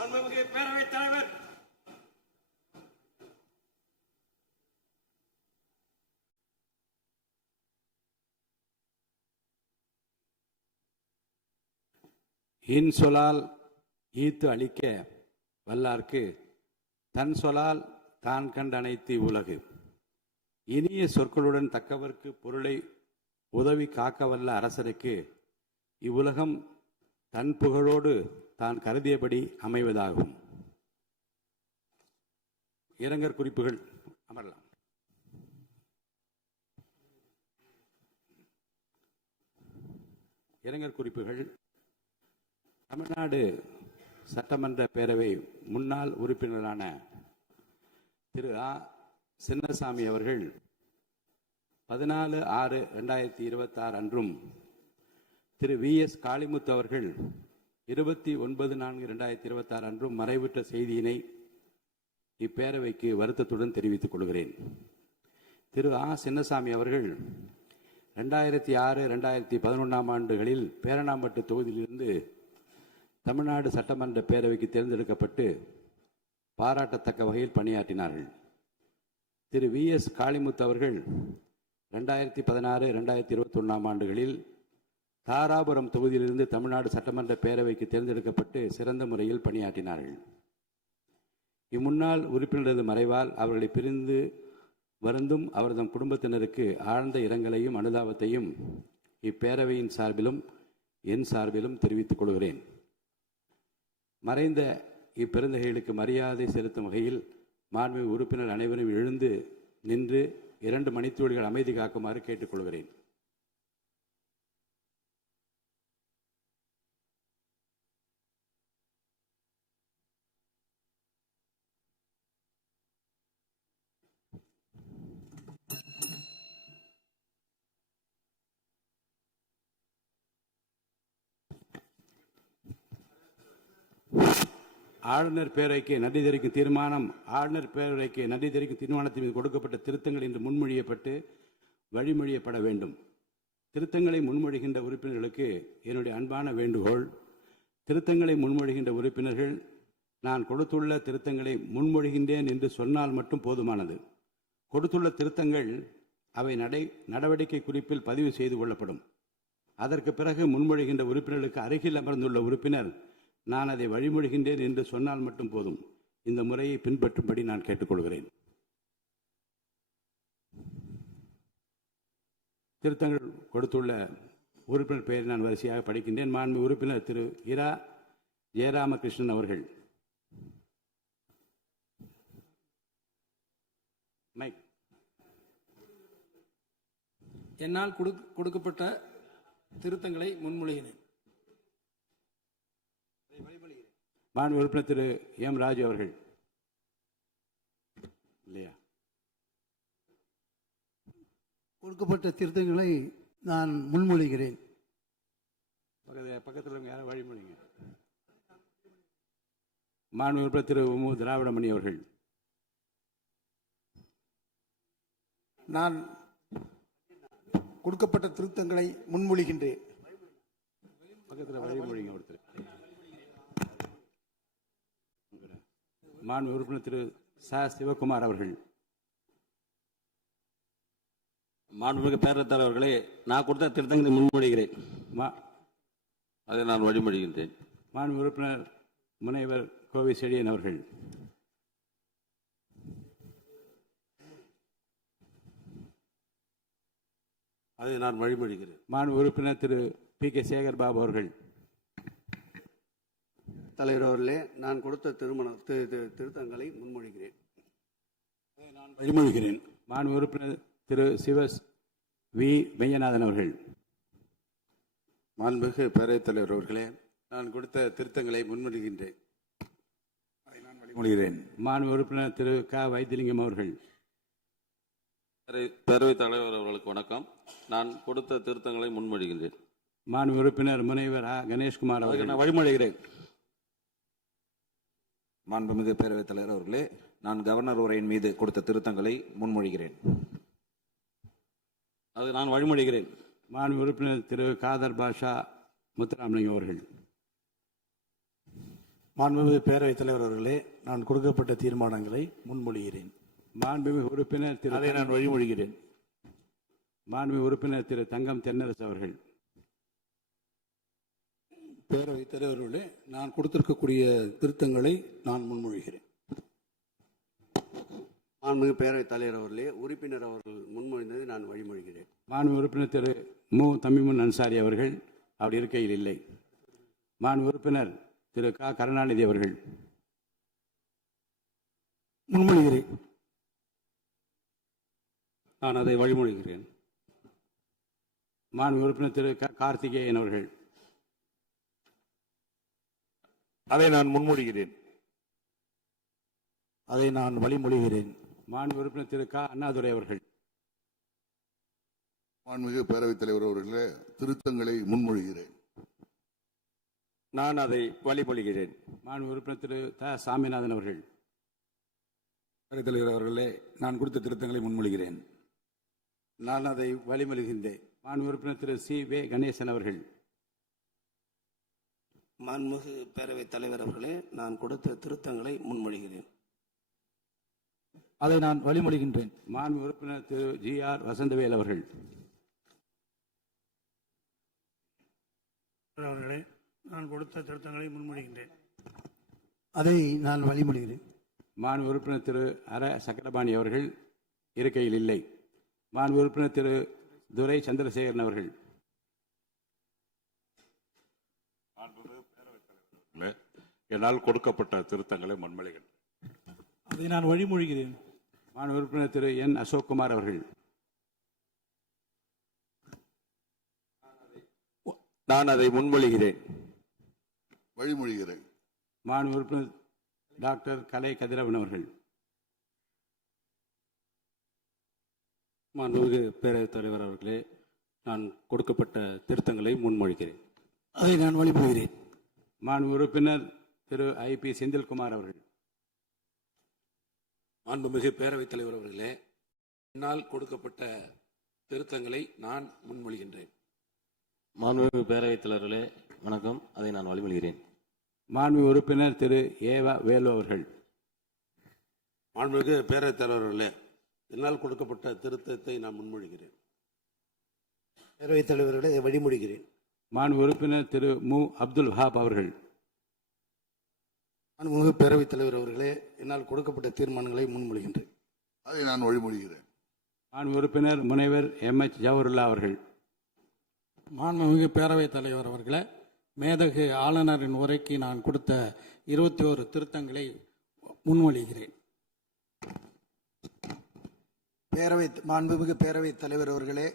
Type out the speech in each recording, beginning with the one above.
மாண்புமிகு பேரவைத் தலைவர் இன்சொலால் ஈத்து அளிக்க வல்லார்க்கு தன் சொலால் தான் கண்டனைத்து உலகு. இனிய சொற்களுடன் தக்கவர்க்கு பொருளை உதவி காக்க வல்ல அரசருக்கு இவ்வுலகம் தன் புகழோடு தான் கருதியபடி அமைவதாகும். இரங்கற் குறிப்புகள் அமரலாம். இரங்கற் குறிப்புகள். தமிழ்நாடு சட்டமன்ற பேரவை முன்னாள் உறுப்பினரான திரு ஆ. சின்னசாமி அவர்கள் 14/6/2026 அன்றும் திரு வி.எஸ். காளிமுத்து அவர்கள் 29/4/2026 அன்றும் மறைவுற்ற செய்தியினை இப்பேரவைக்கு வருத்தத்துடன் தெரிவித்துக் கொள்கிறேன். திரு ஆ. சின்னசாமி அவர்கள் 2006-2011 ஆண்டுகளில் பேரணாம்பட்டு தொகுதியிலிருந்து தமிழ்நாடு சட்டமன்ற பேரவைக்கு தேர்ந்தெடுக்கப்பட்டு பாராட்டத்தக்க வகையில் பணியாற்றினார்கள். திரு வி.எஸ். காளிமுத்து அவர்கள் 2016-2021 ஆண்டுகளில் தாராபுரம் தொகுதியிலிருந்து தமிழ்நாடு சட்டமன்ற பேரவைக்கு தேர்ந்தெடுக்கப்பட்டு சிறந்த முறையில் பணியாற்றினார்கள். இம்முன்னாள் உறுப்பினரது மறைவால் அவர்களை பிரிந்து வருந்தும் அவரது குடும்பத்தினருக்கு ஆழ்ந்த இரங்கலையும் அனுதாபத்தையும் இப்பேரவையின் சார்பிலும் என் சார்பிலும் தெரிவித்துக் கொள்கிறேன். மறைந்த இப்பெருந்தகைகளுக்கு மரியாதை செலுத்தும் வகையில் மாண்புமிகு உறுப்பினர் அனைவரும் எழுந்து நின்று 2 மணித்துளிகள் அமைதி காக்குமாறு கேட்டுக்கொள்கிறேன். ஆளுநர் பேரவைக்கு நன்றி தெரிவிக்கும் தீர்மானம். ஆளுநர் பேரவைக்கு நன்றி தெரிவிக்கும் தீர்மானத்தின் மீது கொடுக்கப்பட்ட திருத்தங்கள் இன்று முன்மொழியப்பட்டு வழிமொழியப்பட வேண்டும். திருத்தங்களை முன்மொழிகின்ற உறுப்பினர்களுக்கு என்னுடைய அன்பான வேண்டுகோள். திருத்தங்களை முன்மொழிகின்ற உறுப்பினர்கள் நான் கொடுத்துள்ள திருத்தங்களை முன்மொழிகின்றேன் என்று சொன்னால் மட்டும் போதுமானது. கொடுத்துள்ள திருத்தங்கள் அவை நடவடிக்கை குறிப்பில் பதிவு செய்து கொள்ளப்படும். அதற்கு பிறகு முன்மொழிகின்ற உறுப்பினர்களுக்கு அருகில் அமர்ந்துள்ள உறுப்பினர் நான் அதை வழிமொழிகின்றேன் என்று சொன்னால் மட்டும் போதும். இந்த முறையை பின்பற்றும்படி நான் கேட்டுக்கொள்கிறேன். திருத்தங்கள் கொடுத்துள்ள உறுப்பினர் பெயரை நான் வரிசையாக படிக்கின்றேன். மாண்பு உறுப்பினர் திரு இரா ஜெயராமகிருஷ்ணன் அவர்கள். என்னால் கொடுக்கப்பட்ட திருத்தங்களை முன்மொழிகிறேன். மாண்பு உறுப்பினர் திரு எம். ராஜு அவர்கள். இல்லையா? கொடுக்கப்பட்ட திருத்தங்களை நான் முன்மொழிகிறேன். பக்கத்தில் யாரும் வழிமொழிங்க. மாண்பு உறுப்பினர் திரு மு. திராவிடமணி அவர்கள். நான் கொடுக்கப்பட்ட திருத்தங்களை முன்மொழிகின்றேன். பக்கத்தில் வழிமொழிங்க ஒருத்தர். மாண்பு உறுப்பினர் திரு ச. சிவகுமார் அவர்கள். மாண்புமிகு பேரவைத் தலைவர்களே, நான் கொடுத்த திருத்தங்களை முன்மொழிகிறேன். அதை நான் வழிமொழிகின்றேன். மாண்பு உறுப்பினர் முனைவர் கோவை செழியன் அவர்கள். அதை நான் வழிமொழிகிறேன். மாண்பு உறுப்பினர் திரு பி.கே. சேகர் பாபு அவர்கள். தலைவர் அவர்களே, நான் கொடுத்த திருத்தங்களை முன்மொழிகிறேன். நான் வழிமொழிகிறேன். மாண்பு உறுப்பினர் திரு சிவஸ் வி. மெய்யநாதன் அவர்கள். மாண்புமிகு பேரவைத் தலைவர் அவர்களே, நான் கொடுத்த திருத்தங்களை முன்மொழிகின்றேன். அதை நான் வழிமொழிகிறேன். மாண்பு உறுப்பினர் திரு க. வைத்திலிங்கம் அவர்கள். பேரவைத் தலைவர் அவர்களுக்கு வணக்கம். நான் கொடுத்த திருத்தங்களை முன்மொழிகின்றேன். மாண்பு உறுப்பினர் முனைவர் ஆ. கணேஷ்குமார் அவர்கள். நான் வழிமொழிகிறேன். மாண்புமிகு பேரவைத் தலைவர் அவர்களே, நான் கவர்னர் உரையின் மீது கொடுத்த திருத்தங்களை முன்மொழிகிறேன். அது நான் வழிமொழிகிறேன். மாண்பு உறுப்பினர் திரு காதர் பாஷா முத்துராமலிங்கம் அவர்கள். மாண்புமிகு பேரவைத் தலைவர் அவர்களே, நான் கொடுக்கப்பட்ட தீர்மானங்களை முன்மொழிகிறேன். மாண்புமிகு உறுப்பினர் திரு அதை நான் வழிமொழிகிறேன். மாண்புமிகு உறுப்பினர் திரு தங்கம் தென்னரசு அவர்கள். பேரவைத் தலைவர்களே, நான் கொடுத்திருக்கக்கூடிய திருத்தங்களை நான் முன்மொழிகிறேன். மாண்புமிகு பேரவைத் தலைவர் அவர்களே, உறுப்பினர் அவர்கள் முன்மொழிந்ததை நான் வழிமொழிகிறேன். மாண்புமிகு உறுப்பினர் திரு மு தமிமுன் அன்சாரி அவர்கள் அவர் இருக்கையில் இல்லை. மாண்புமிகு உறுப்பினர் திரு க கருணாநிதி அவர்கள். முன்மொழிகிறேன். நான் அதை வழிமொழிகிறேன். மாண்புமிகு உறுப்பினர் திரு க கார்த்திகேயன் அவர்கள். அதை நான் முன்மொழிகிறேன். அதை நான் வழிமொழிகிறேன். மாண்புமிகு உறுப்பினர் திரு க அண்ணாதுரை அவர்கள். மாண்புமிகு பேரவைத் தலைவர் அவர்களே, திருத்தங்களை முன்மொழிகிறேன். நான் அதை வழிமொழிகிறேன். மாண்புமிகு உறுப்பினர் திரு த சாமிநாதன் அவர்கள். பேரவைத் தலைவர் அவர்களே, நான் கொடுத்த திருத்தங்களை முன்மொழிகிறேன். நான் அதை வழிமொழிகின்றேன். மாண்புமிகு உறுப்பினர் திரு சி வே கணேசன் அவர்கள். மாண்புமிகு பேரவைத் தலைவர் அவர்களே, நான் கொடுத்த திருத்தங்களை முன்மொழிகிறேன். அதை நான் வழிமொழிகின்றேன். மாண்புமிகு உறுப்பினர் திரு ஜி ஆர் வசந்தவேல் அவர்கள். அவர்களே, நான் கொடுத்த திருத்தங்களை முன்மொழிகின்றேன். அதை நான் வழிமொழிகிறேன். மாண்புமிகு உறுப்பினர் திரு அர சக்கரபாணி அவர்கள் இருக்கையில் இல்லை. மாண்புமிகு உறுப்பினர் திரு துரை சந்திரசேகரன் அவர்கள். என்னால் கொடுக்கப்பட்ட திருத்தங்களை முன்மொழிகிறேன். அதை நான் வழிமொழிகிறேன். மாண்புமிகு உறுப்பினர் திரு என் அசோக்குமார் அவர்கள். நான் அதை முன்மொழிகிறேன். வழிமொழிகிறேன். மாண்புமிகு உறுப்பினர் டாக்டர் கலை கதிரவன் அவர்கள். மாண்புமிகு பேரவைத் தலைவர் அவர்களே, நான் கொடுக்கப்பட்ட திருத்தங்களை முன்மொழிகிறேன். அதை நான் வழிமொழிகிறேன். மாண்புமிகு உறுப்பினர் திரு ஐ பி செந்தில்குமார் அவர்கள். மாண்புமிகு பேரவைத் தலைவர் அவர்களே, என்னால் கொடுக்கப்பட்ட திருத்தங்களை நான் முன்மொழிகின்றேன். மாண்புமிகு பேரவைத் தலைவர்களே, வணக்கம். அதை நான் வழிமொழிகிறேன். மாண்புமிகு உறுப்பினர் திரு ஏவா வேலு அவர்கள். மாண்புமிகு பேரவைத் தலைவர்களே, என்னால் கொடுக்கப்பட்ட திருத்தத்தை நான் முன்மொழிகிறேன். பேரவைத் தலைவர்களே, அதை வழிமொழிகிறேன். மாண்புமிகு உறுப்பினர் திரு மு அப்துல் வஹாப் அவர்கள். மாண்புமிகு பேரவைத் தலைவர் அவர்களே, என்னால் கொடுக்கப்பட்ட தீர்மானங்களை முன்மொழிகின்றேன். அதை நான் வழிமொழிகிறேன். மாண்புமிகு உறுப்பினர் முனைவர் எம் எச் ஜவஹர்லா அவர்கள். மாண்புமிகு பேரவைத் தலைவர் அவர்களே, மேதகு ஆளுநரின் உரைக்கு நான் கொடுத்த 21 திருத்தங்களை முன்மொழிகிறேன். மாண்புமிகு பேரவைத் தலைவர் அவர்களே,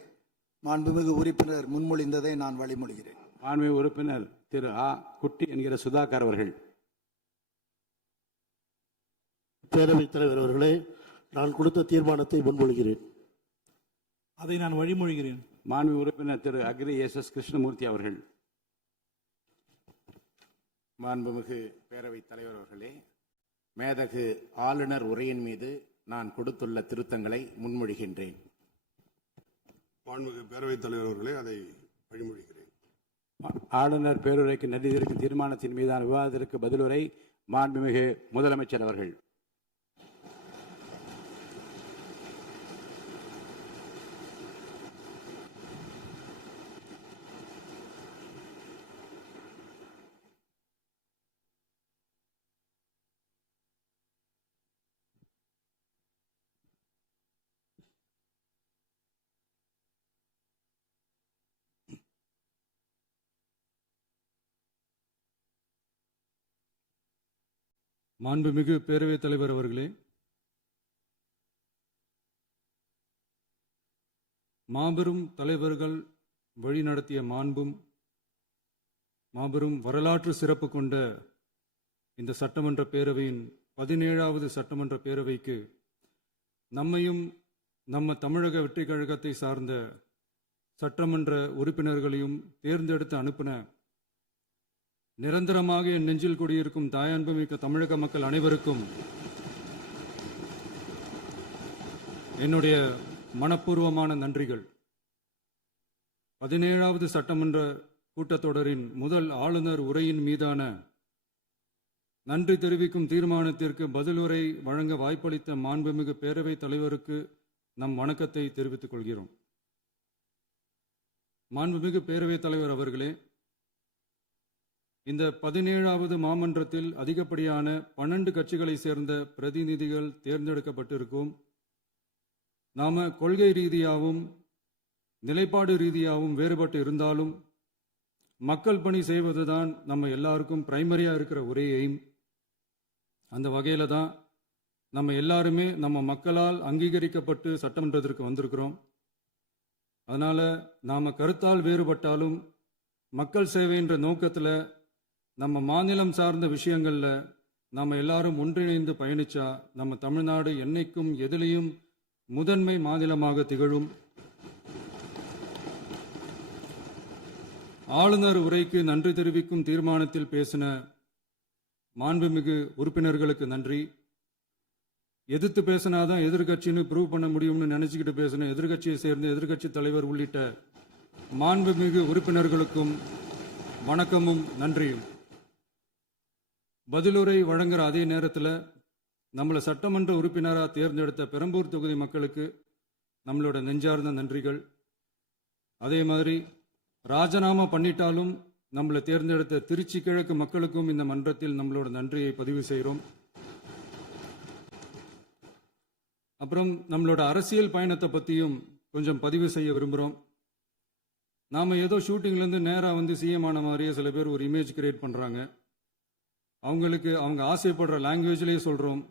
மாண்புமிகு உறுப்பினர் முன்மொழிந்ததை நான் வழிமொழிகிறேன். மாண்புமிகு உறுப்பினர் திரு ஆ குட்டி என்கிற சுதாகர் அவர்கள். பேரவைத் தலைவர் அவர்களே, நான் கொடுத்த தீர்மானத்தை முன்மொழிகிறேன். அதை நான் வழிமொழிகிறேன். மாண்புமிகு உறுப்பினர் திரு அக்ரி எஸ் எஸ் கிருஷ்ணமூர்த்தி அவர்கள். மாண்புமிகு பேரவைத் தலைவர் அவர்களே, மேதகு ஆளுநர் உரையின் மீது நான் கொடுத்துள்ள திருத்தங்களை முன்மொழிகின்றேன். மாண்புமிகு பேரவைத் தலைவர் அவர்களே, அதை வழிமொழிகிறேன். ஆளுநர் பேருரைக்கு நன்றி தெரிவிக்கும் தீர்மானத்தின் மீதான விவாதத்திற்கு பதிலுரை மாண்புமிகு முதலமைச்சர் அவர்கள். மாண்புமிகு பேரவைத் தலைவர் அவர்களே, மாபெரும் தலைவர்கள் வழிநடத்திய மாண்பும் மாபெரும் வரலாற்று சிறப்பு கொண்ட இந்த சட்டமன்ற பேரவையின் 17வது சட்டமன்ற பேரவைக்கு நம்மையும் நம்ம தமிழக வெற்றிக் கழகத்தை சார்ந்த சட்டமன்ற உறுப்பினர்களையும் தேர்ந்தெடுத்து அனுப்பின நிரந்தரமாக என் நெஞ்சில் குடியிருக்கும் தாயன்புமிக்க தமிழக மக்கள் அனைவருக்கும் என்னுடைய மனப்பூர்வமான நன்றிகள். 17வது சட்டமன்ற கூட்டத்தொடரின் முதல் ஆளுநர் உரையின் மீதான நன்றி தெரிவிக்கும் தீர்மானத்திற்கு பதிலுரை வழங்க வாய்ப்பளித்த மாண்புமிகு பேரவைத் தலைவருக்கு நம் வணக்கத்தை தெரிவித்துக் கொள்கிறோம். மாண்புமிகு பேரவைத் தலைவர் அவர்களே, இந்த 17வது மாமன்றத்தில் அதிகப்படியான 12 கட்சிகளை சேர்ந்த பிரதிநிதிகள் தேர்ந்தெடுக்கப்பட்டிருக்கும். நாம கொள்கை ரீதியாகவும் நிலைப்பாடு ரீதியாகவும் வேறுபட்டு இருந்தாலும் மக்கள் பணி செய்வதுதான் நம்ம எல்லாருக்கும் பிரைமரியா இருக்கிற ஒரே எய்ம். அந்த வகையில தான் நம்ம எல்லாருமே நம்ம மக்களால் அங்கீகரிக்கப்பட்டு சட்டமன்றத்திற்கு வந்திருக்கிறோம். அதனால நாம கருத்தால் வேறுபட்டாலும் மக்கள் சேவை என்ற நோக்கத்தில் நம்ம மாநிலம் சார்ந்த விஷயங்கள்ல நாம எல்லாரும் ஒன்றிணைந்து பயணிச்சா நம்ம தமிழ்நாடு என்னைக்கும் எதிலையும் முதன்மை மாநிலமாக திகழும். ஆளுநர் உரைக்கு நன்றி தெரிவிக்கும் தீர்மானத்தில் பேசின மாண்புமிகு உறுப்பினர்களுக்கு நன்றி. எதிர்த்து பேசினாதான் எதிர்கட்சின்னு ப்ரூவ் பண்ண முடியும்னு நினைச்சுக்கிட்டு பேசின எதிர்கட்சியை சேர்ந்த எதிர்கட்சி தலைவர் உள்ளிட்ட மாண்புமிகு உறுப்பினர்களுக்கும் வணக்கமும் நன்றியும். பதிலுரை வழங்குற அதே நேரத்தில் நம்மளை சட்டமன்ற உறுப்பினராக தேர்ந்தெடுத்த பெரம்பூர் தொகுதி மக்களுக்கு நம்மளோட நெஞ்சார்ந்த நன்றிகள். அதே மாதிரி ராஜினாமா பண்ணிட்டாலும் நம்மளை தேர்ந்தெடுத்த திருச்சி கிழக்கு மக்களுக்கும் இந்த மன்றத்தில் நம்மளோட நன்றியை பதிவு செய்கிறோம். அப்புறம் நம்மளோட அரசியல் பயணத்தை பற்றியும் கொஞ்சம் பதிவு செய்ய விரும்புகிறோம். நாம் ஏதோ ஷூட்டிங்லேருந்து நேராக வந்து சிஎம் ஆன மாதிரியே சில பேர் ஒரு இமேஜ் கிரியேட் பண்ணுறாங்க. அவங்களுக்கு அவங்க ஆசைப்படுற லாங்குவேஜ்லேயே சொல்கிறோம்,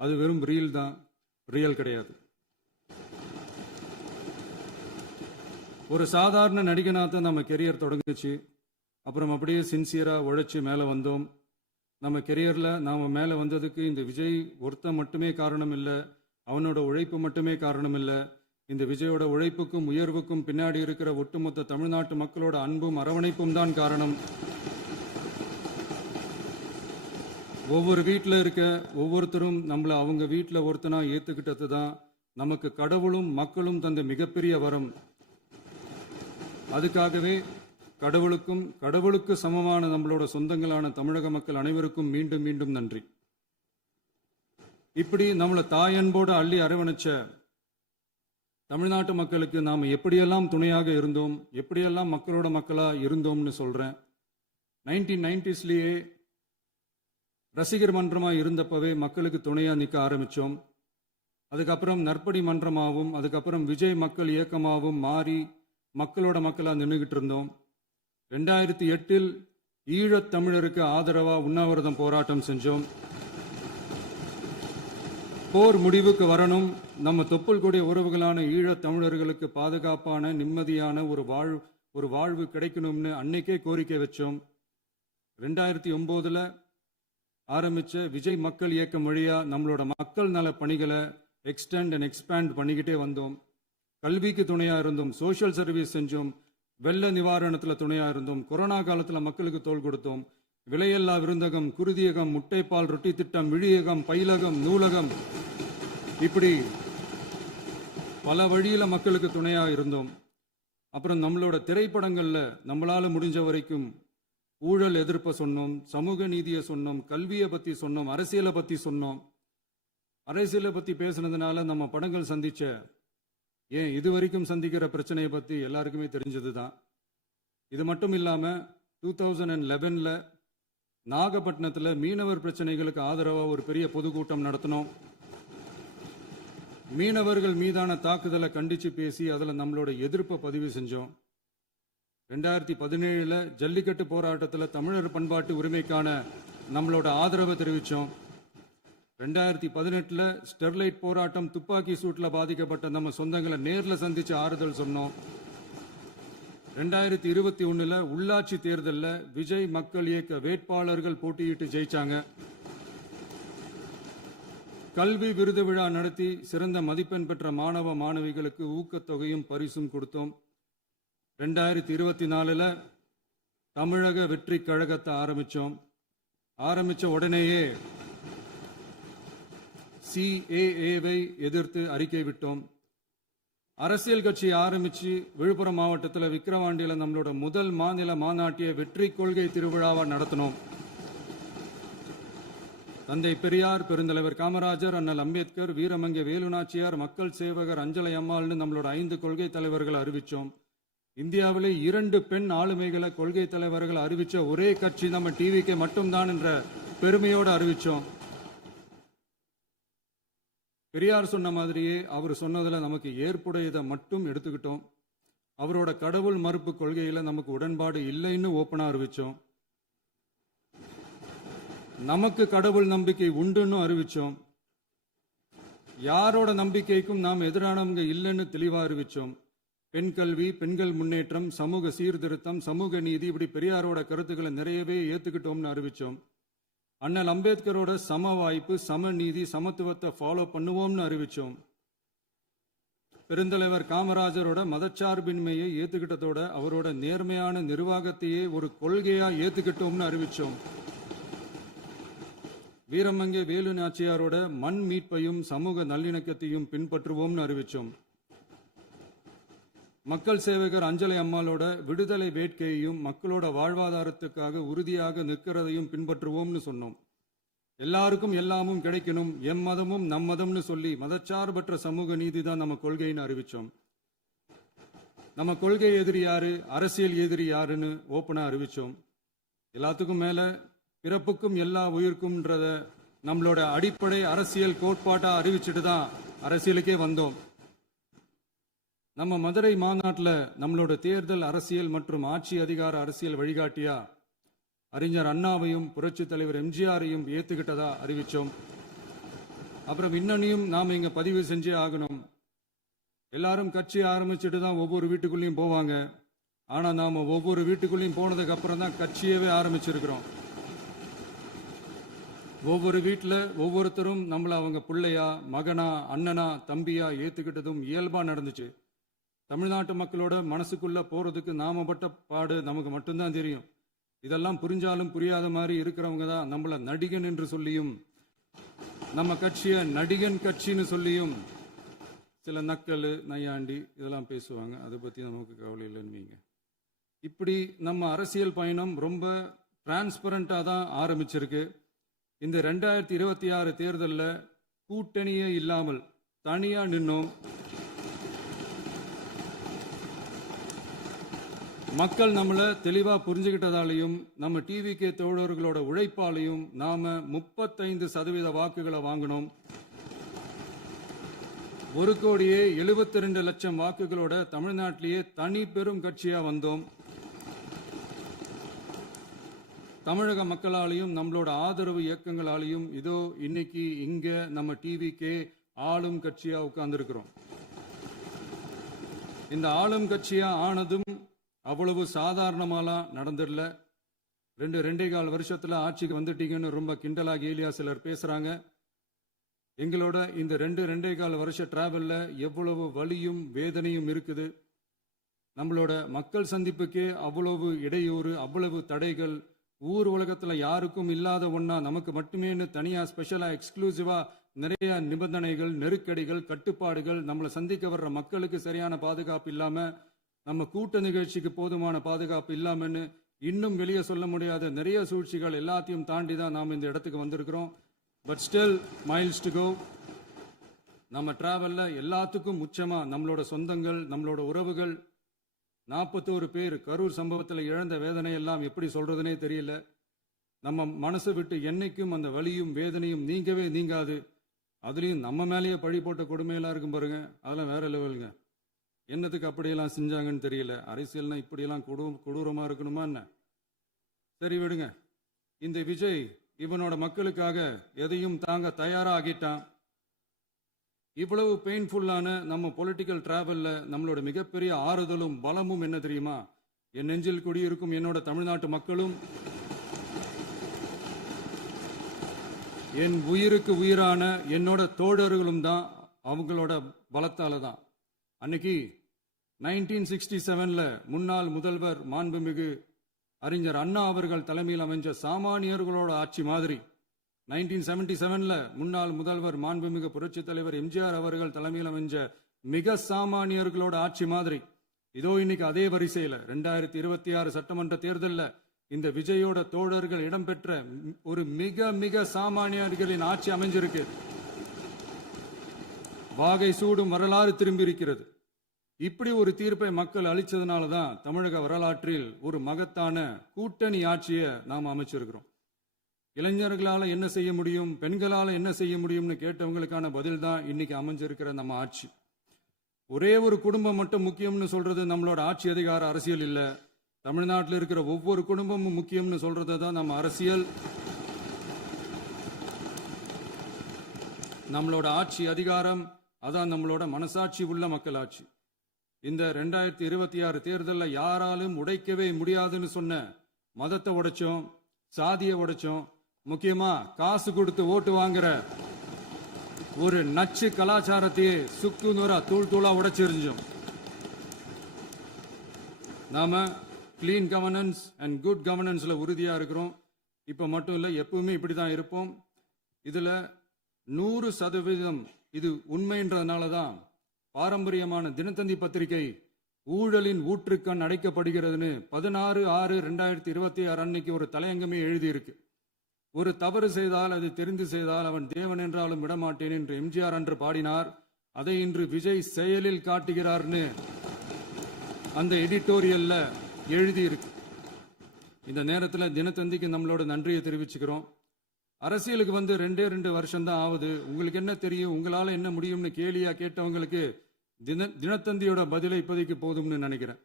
அது வெறும் ரீல் தான், ரியல் கிடையாது. ஒரு சாதாரண நடிகனாக தான் நம்ம கெரியர் தொடங்குச்சு. அப்புறம் அப்படியே சின்சியராக உழைச்சி மேலே வந்தோம். நம்ம கெரியரில் நாம் மேலே வந்ததுக்கு இந்த விஜய் ஒருத்தன் மட்டுமே காரணம் இல்லை, அவனோட உழைப்பு மட்டுமே காரணம் இல்லை. இந்த விஜயோட உழைப்புக்கும் உயர்வுக்கும் பின்னாடி இருக்கிற ஒட்டுமொத்த தமிழ்நாட்டு மக்களோட அன்பும் அரவணைப்பும் தான் காரணம். ஒவ்வொரு வீட்டில் இருக்க ஒவ்வொருத்தரும் நம்மளை அவங்க வீட்டில் ஒருத்தனா ஏற்றுக்கிட்டது தான் நமக்கு கடவுளும் மக்களும் தந்த மிகப்பெரிய வரம். அதுக்காகவே கடவுளுக்கு சமமான நம்மளோட சொந்தங்களான தமிழக மக்கள் அனைவருக்கும் மீண்டும் மீண்டும் நன்றி. இப்படி நம்மளை தாயன்போடு அள்ளி அரவணைச்ச தமிழ்நாட்டு மக்களுக்கு நாம் எப்படியெல்லாம் துணையாக இருந்தோம், எப்படியெல்லாம் மக்களோட மக்களா இருந்தோம்னு சொல்றேன். 1990ஸ்லயே ரசிகர் மன்றமாக இருந்தப்பவே மக்களுக்கு துணையா நிற்க ஆரம்பிச்சோம். அதுக்கப்புறம் நற்படி மன்றமாகவும் அதுக்கப்புறம் விஜய் மக்கள் இயக்கமாகவும் மாறி மக்களோட மக்களா நின்றுகிட்டு இருந்தோம். 2008 ஈழத் தமிழருக்கு ஆதரவா உண்ணாவிரதம் போராட்டம் செஞ்சோம். போர் முடிவுக்கு வரணும், நம்ம தொப்புள் கூடிய உறவுகளான ஈழத் தமிழர்களுக்கு பாதுகாப்பான நிம்மதியான ஒரு வாழ்வு கிடைக்கணும்னு அன்னைக்கே கோரிக்கை வச்சோம். 2009 ஆரம்பிச்ச விஜய் மக்கள் இயக்கம் வழியா நம்மளோட மக்கள் நல பணிகளை எக்ஸ்டெண்ட் அண்ட் எக்ஸ்பேண்ட் பண்ணிக்கிட்டே வந்தோம். கல்விக்கு துணையா இருந்தோம், சோஷியல் சர்வீஸ் செஞ்சோம், வெள்ள நிவாரணத்தில் துணையா இருந்தோம், கொரோனா காலத்தில் மக்களுக்கு தோள் கொடுத்தோம். விலையில்லா விருந்தகம், குருதியகம், முட்டைப்பால் ரொட்டி திட்டம், விழியகம், பயிலகம், நூலகம், இப்படி பல வழியில மக்களுக்கு துணையா இருந்தோம். அப்புறம் நம்மளோட திரைப்படங்கள்ல நம்மளால முடிஞ்ச வரைக்கும் ஊழல் எதிர்ப்பை சொன்னோம், சமூக நீதியை சொன்னோம், கல்வியை பத்தி சொன்னோம், அரசியலை பத்தி சொன்னோம். அரசியலை பத்தி பேசுனதுனால நம்ம படங்கள் சந்திச்ச இது வரைக்கும் சந்திக்கிற பிரச்சனையை பத்தி எல்லாருக்குமே தெரிஞ்சதுதான். இது மட்டும் இல்லாம 2011 நாகப்பட்டினத்தில் மீனவர் பிரச்சனைகளுக்கு ஆதரவா ஒரு பெரிய பொதுக்கூட்டம் நடத்தினோம். மீனவர்கள் மீதான தாக்குதலை கண்டிச்சு பேசி அதில் நம்மளோட எதிர்ப்பை பதிவு செஞ்சோம். 2017 ஜல்லிக்கட்டு போராட்டத்தில் தமிழர் பண்பாட்டு உரிமைக்கான நம்மளோட ஆதரவை தெரிவித்தோம். 2018 ஸ்டெர்லைட் போராட்டம், துப்பாக்கி சூட்டில் பாதிக்கப்பட்ட நம்ம சொந்தங்களை நேரில் சந்திச்சு ஆறுதல் சொன்னோம். 2021 உள்ளாட்சி தேர்தலில் விஜய் மக்கள் இயக்க வேட்பாளர்கள் போட்டியிட்டு ஜெயிச்சாங்க. கல்வி விருது விழா நடத்தி சிறந்த மதிப்பெண் பெற்ற மாணவ மாணவிகளுக்கு ஊக்கத்தொகையும் பரிசும் கொடுத்தோம். 2024 தமிழக வெற்றி கழகத்தை ஆரம்பிச்ச உடனேயே CAA-வை எதிர்த்து அறிக்கை விட்டோம். அரசியல் கட்சி ஆரம்பிச்சு விழுப்புரம் மாவட்டத்தில் விக்கிரவாண்டியில் நம்மளோட முதல் மாநில மாநாட்டிய வெற்றி கொள்கை திருவிழாவை நடத்தினோம். தந்தை பெரியார், பெருந்தலைவர் காமராஜர், அண்ணல் அம்பேத்கர், வீரமங்கை வேலுநாச்சியார், மக்கள் சேவகர் அஞ்சலை அம்மாள்னு நம்மளோட 5 கொள்கை தலைவர்கள் அறிவிச்சோம். இந்தியாவிலே 2 பெண் ஆளுமைகளை கொள்கை தலைவர்கள் அறிவிச்ச ஒரே கட்சி நம்ம டிவிக்கு மட்டும்தான் என்ற பெருமையோடு அறிவிச்சோம். பெரியார் சொன்ன மாதிரியே அவர் சொன்னதுல நமக்கு ஏற்புடையதை மட்டும் எடுத்துக்கிட்டோம். அவரோட கடவுள் மறுப்பு கொள்கையில நமக்கு உடன்பாடு இல்லைன்னு ஓப்பனா அறிவிச்சோம். நமக்கு கடவுள் நம்பிக்கை உண்டுன்னு அறிவிச்சோம். யாரோட நம்பிக்கைக்கும் நாம் எதிரானவங்க இல்லைன்னு தெளிவா அறிவிச்சோம். பெண் கல்வி, பெண்கள் முன்னேற்றம், சமூக சீர்திருத்தம், சமூக நீதி, இப்படி பெரியாரோட கருத்துக்களை நிறையவே ஏத்துக்கிட்டோம்னு அறிவிச்சோம். அண்ணல் அம்பேத்கரோட சம வாய்ப்பு, சமநீதி, சமத்துவத்தை ஃபாலோ பண்ணுவோம்னு அறிவிச்சோம். பெருந்தலைவர் காமராஜரோட மதச்சார்பின்மையை ஏத்துக்கிட்டதோட அவரோட நேர்மையான நிர்வாகத்தையே ஒரு கொள்கையா ஏத்துக்கிட்டோம்னு அறிவிச்சோம். வீரமங்கை வேலு நாச்சியாரோட மண் மீட்பையும் சமூக நல்லிணக்கத்தையும் பின்பற்றுவோம்னு அறிவிச்சோம். மக்கள் சேவகர் அஞ்சலை அம்மாளோட விடுதலை வேட்கையையும் மக்களோட வாழ்வாதாரத்துக்காக உறுதியாக நிற்கிறதையும் பின்பற்றுவோம்னு சொன்னோம். எல்லாருக்கும் எல்லாமும் கிடைக்கணும், எம் மதமும் நம் மதம்னு சொல்லி மதச்சார்பற்ற சமூக நீதி தான் நம்ம கொள்கைன்னு அறிவிச்சோம். நம்ம கொள்கை எதிரி யாரு, அரசியல் எதிரி யாருன்னு ஓப்பனா அறிவிச்சோம். எல்லாத்துக்கும் மேல பிறப்புக்கும் எல்லா உயிருக்கும்ன்றத நம்மளோட அடிப்படை அரசியல் கோட்பாட்டா அறிவிச்சுட்டு தான் அரசியலுக்கே வந்தோம். நம்ம மதுரை மாநாட்டில் நம்மளோட தேர்தல் அரசியல் மற்றும் ஆட்சி அதிகார அரசியல் வழிகாட்டியா அறிஞர் அண்ணாவையும் புரட்சி தலைவர் எம்ஜிஆரையும் ஏத்துக்கிட்டதா அறிவிச்சோம். அப்புறம் இன்னனையும் நாம இங்க பதிவு செஞ்சே ஆகணும். எல்லாரும் கட்சி ஆரம்பிச்சுட்டு தான் ஒவ்வொரு வீட்டுக்குள்ளேயும் போவாங்க. ஆனா நாம ஒவ்வொரு வீட்டுக்குள்ளேயும் போனதுக்கு அப்புறம் தான் கட்சியவே ஆரம்பிச்சிருக்கிறோம். ஒவ்வொரு வீட்டில் ஒவ்வொருத்தரும் நம்மள அவங்க பிள்ளையா, மகனா, அண்ணனா, தம்பியா ஏத்துக்கிட்டதும் இயல்பா நடந்துச்சு. தமிழ்நாட்டு மக்களோட மனசுக்குள்ள போறதுக்கு நாம பட்ட பாடு நமக்கு மட்டும்தான் தெரியும். இதெல்லாம் புரிஞ்சாலும் புரியாத மாதிரி இருக்கிறவங்க தான் நம்மள நடிகன் என்று சொல்லியும், நம்ம கட்சியை நடிகன் கட்சின்னு சொல்லியும் சில நக்கல், நையாண்டி இதெல்லாம் பேசுவாங்க. அதை பத்தி நமக்கு கவலை இல்லைன்னு வைங்க. இப்படி நம்ம அரசியல் பயணம் ரொம்ப டிரான்ஸ்பரண்டா தான் ஆரம்பிச்சிருக்கு. இந்த 2026 தேர்தலில் கூட்டணியே இல்லாமல் தனியா நின்னோம். மக்கள் நம்மளை தெளிவா புரிஞ்சுக்கிட்டதாலையும் நம்ம டிவிகே தோழர்களோட உழைப்பாலையும் நாம 35% வாக்குகளை வாங்கினோம். 1,72,00,000 வாக்குகளோட தமிழ்நாட்டிலேயே தனி பெரும் கட்சியா வந்தோம். தமிழக மக்களாலையும் நம்மளோட ஆதரவு இயக்கங்களாலையும் இதோ இன்னைக்கு இங்க நம்ம டிவிகே ஆளும் கட்சியா உட்கார்ந்துருக்கிறோம். இந்த ஆளும் கட்சியா ஆனதும் அவ்வளவு சாதாரணமாலாம் நடந்துடல. 2.25 வருஷத்துல ஆட்சிக்கு வந்துட்டீங்கன்னு ரொம்ப கிண்டலா கேலியா சிலர் பேசுறாங்க. எங்களோட இந்த 2.25 வருஷ டிராவல்ல எவ்வளவு வலியும் வேதனையும் இருக்குது. நம்மளோட மக்கள் சந்திப்புக்கே அவ்வளவு இடையூறு, அவ்வளவு தடைகள், ஊர் உலகத்துல யாருக்கும் இல்லாத ஒன்னா நமக்கு மட்டுமேன்னு தனியா ஸ்பெஷலா எக்ஸ்க்ளூசிவா நிறைய நிபந்தனைகள், நெருக்கடிகள், கட்டுப்பாடுகள், நம்மளை சந்திக்க வர்ற மக்களுக்கு சரியான பாதுகாப்பு இல்லாம, நம்ம கூட்ட நிகழ்ச்சிக்கு போதுமான பாதுகாப்பு இல்லாமன்னு இன்னும் வெளியே சொல்ல முடியாத நிறைய சூழ்ச்சிகள் எல்லாத்தையும் தாண்டி தான் நாம் இந்த இடத்துக்கு வந்திருக்கிறோம். But still miles to go. நம்ம டிராவல்ல எல்லாத்துக்கும் முச்சமா நம்மளோட சொந்தங்கள், நம்மளோட உறவுகள், 41 பேர் கரூர் சம்பவத்தில் இழந்த வேதனை எல்லாம் எப்படி சொல்றதுனே தெரியல. நம்ம மனசை விட்டு என்னைக்கும் அந்த வலியும் வேதனையும் நீங்கவே நீங்காது. அதுலயும் நம்ம மேலேயே பழி போட்ட கொடுமையெல்லாம் இருக்கும் பாருங்க, அதெல்லாம் வேற லெவலுங்க. என்னத்துக்கு அப்படியெல்லாம் செஞ்சாங்கன்னு தெரியல. அரசியல்னா இப்படியெல்லாம் கொடூரமா இருக்கணுமா என்ன? சரி விடுங்க. இந்த விஜய் இவனோட மக்களுக்காக எதையும் தாங்க தயாரா ஆகிட்டான். இவ்வளவு பெயின்ஃபுல்லான நம்ம பொலிட்டிக்கல் டிராவல்ல நம்மளோட மிகப்பெரிய ஆறுதலும் பலமும் என்ன தெரியுமா? என் நெஞ்சில் குடியிருக்கும் என்னோட தமிழ்நாட்டு மக்களும், என் உயிருக்கு உயிரான என்னோட தோழர்களும் தான். அவங்களோட பலத்தால தான். அன்னைக்கு 1967 முன்னாள் முதல்வர் மாண்புமிகு அறிஞர் அண்ணா அவர்கள் தலைமையில் அமைஞ்ச சாமானியர்களோட ஆட்சி மாதிரி 1977 முன்னாள் முதல்வர் மாண்புமிகு புரட்சி தலைவர் எம்ஜிஆர் அவர்கள் தலைமையில் அமைஞ்ச மிக சாமானியர்களோட ஆட்சி மாதிரி இதோ இன்னைக்கு அதே வரிசையில 2026 சட்டமன்ற தேர்தலில் இந்த விஜயோட தோழர்கள் இடம்பெற்ற ஒரு மிக மிக சாமானியர்களின் ஆட்சி அமைஞ்சிருக்கு. வாகை சூடும் வரலாறு திரும்பி இருக்கிறது. இப்படி ஒரு தீர்ப்பை மக்கள் அளிச்சதுனால தான் தமிழக வரலாற்றில் ஒரு மகத்தான கூட்டணி ஆட்சியை நாம் அமைச்சிருக்கிறோம். இளைஞர்களால என்ன செய்ய முடியும், பெண்களால என்ன செய்ய முடியும்னு கேட்டவங்களுக்கான பதில் தான் இன்னைக்கு அமைஞ்சிருக்கிற நம்ம ஆட்சி. ஒரே ஒரு குடும்பம் மட்டும் முக்கியம்னு சொல்றது நம்மளோட ஆட்சி அதிகார அரசியல் இல்ல. தமிழ்நாட்டில் இருக்கிற ஒவ்வொரு குடும்பமும் முக்கியம்னு சொல்றது தான் நம்ம அரசியல். நம்மளோட ஆட்சி அதிகாரம் அதான் நம்மளோட மனசாட்சி உள்ள மக்களாட்சி. இந்த 2026 தேர்தலில் யாராலும் உடைக்கவே முடியாதுன்னு சொன்ன மதத்தை உடைச்சோம், சாதியை உடைச்சோம், முக்கியமா காசு கொடுத்து ஓட்டு வாங்குற ஒரு நச்சு கலாச்சாரத்தையே சுக்கு நூறா தூள் தூளா உடைச்சிருந்தோம். நாம கிளீன் கவர்னன்ஸ் அண்ட் குட் கவர்னன்ஸ்ல உறுதியா இருக்கிறோம். இப்ப மட்டும் இல்ல, எப்பவுமே இப்படிதான் இருப்போம். இதுல 100% இது உண்மைன்றதுனால தான் பாரம்பரியமான தினத்தந்தி பத்திரிகை ஊழலின் ஊற்றுக்கண் அடைக்கப்படுகிறதுன்னு 16/6/2026 அன்னைக்கு ஒரு தலையங்கமே எழுதியிருக்கு. ஒரு தவறு செய்தால், அது தெரிந்து செய்தால் அவன் தேவன் என்றாலும் விடமாட்டேன் என்று எம்ஜிஆர் அன்று பாடினார். அதை இன்று விஜய் செயலில் காட்டுகிறார்னு அந்த எடிட்டோரியல்ல எழுதியிருக்கு. இந்த நேரத்தில் தினத்தந்திக்கு நம்மளோட நன்றியை தெரிவிச்சுக்கிறோம். அரசியலுக்கு வந்து 2 வருஷம் தான் ஆகுது. உங்களுக்கு என்ன தெரியும், உங்களால என்ன முடியும்னு கேலியா கேட்டவங்களுக்கு தினத்தந்தியோட பதிலை இப்போதைக்கு போதும்னு நினைக்கிறேன்.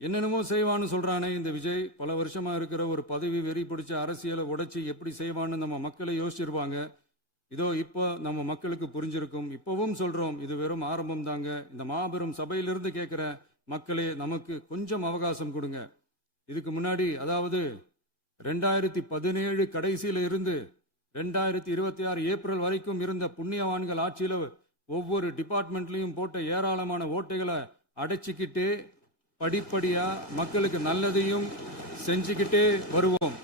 என்னென்னமோ செய்வான்னு சொல்றானே இந்த விஜய், பல வருஷமா இருக்கிற ஒரு பதவி வெறி பிடிச்ச அரசியலை உடைச்சி எப்படி செய்வான்னு நம்ம மக்களை யோசிச்சிருப்பாங்க. இதோ இப்போ நம்ம மக்களுக்கு புரிஞ்சிருக்கும். இப்பவும் சொல்றோம், இது வெறும் ஆரம்பம் தாங்க. இந்த மாபெரும் சபையிலிருந்து கேட்கிற மக்களே, நமக்கு கொஞ்சம் அவகாசம் கொடுங்க. இதுக்கு முன்னாடி, அதாவது 2017 கடைசியில இருந்து 2026 ஏப்ரல் வரைக்கும் இருந்த புண்ணியவான்கள் ஆட்சியில ஒவ்வொரு டிபார்ட்மெண்ட்லயும் போட்ட ஏராளமான ஓட்டைகளை அடைச்சிக்கிட்டே படிப்படியா மக்களுக்கு நல்லதையும் செஞ்சுக்கிட்டே வருவோம்.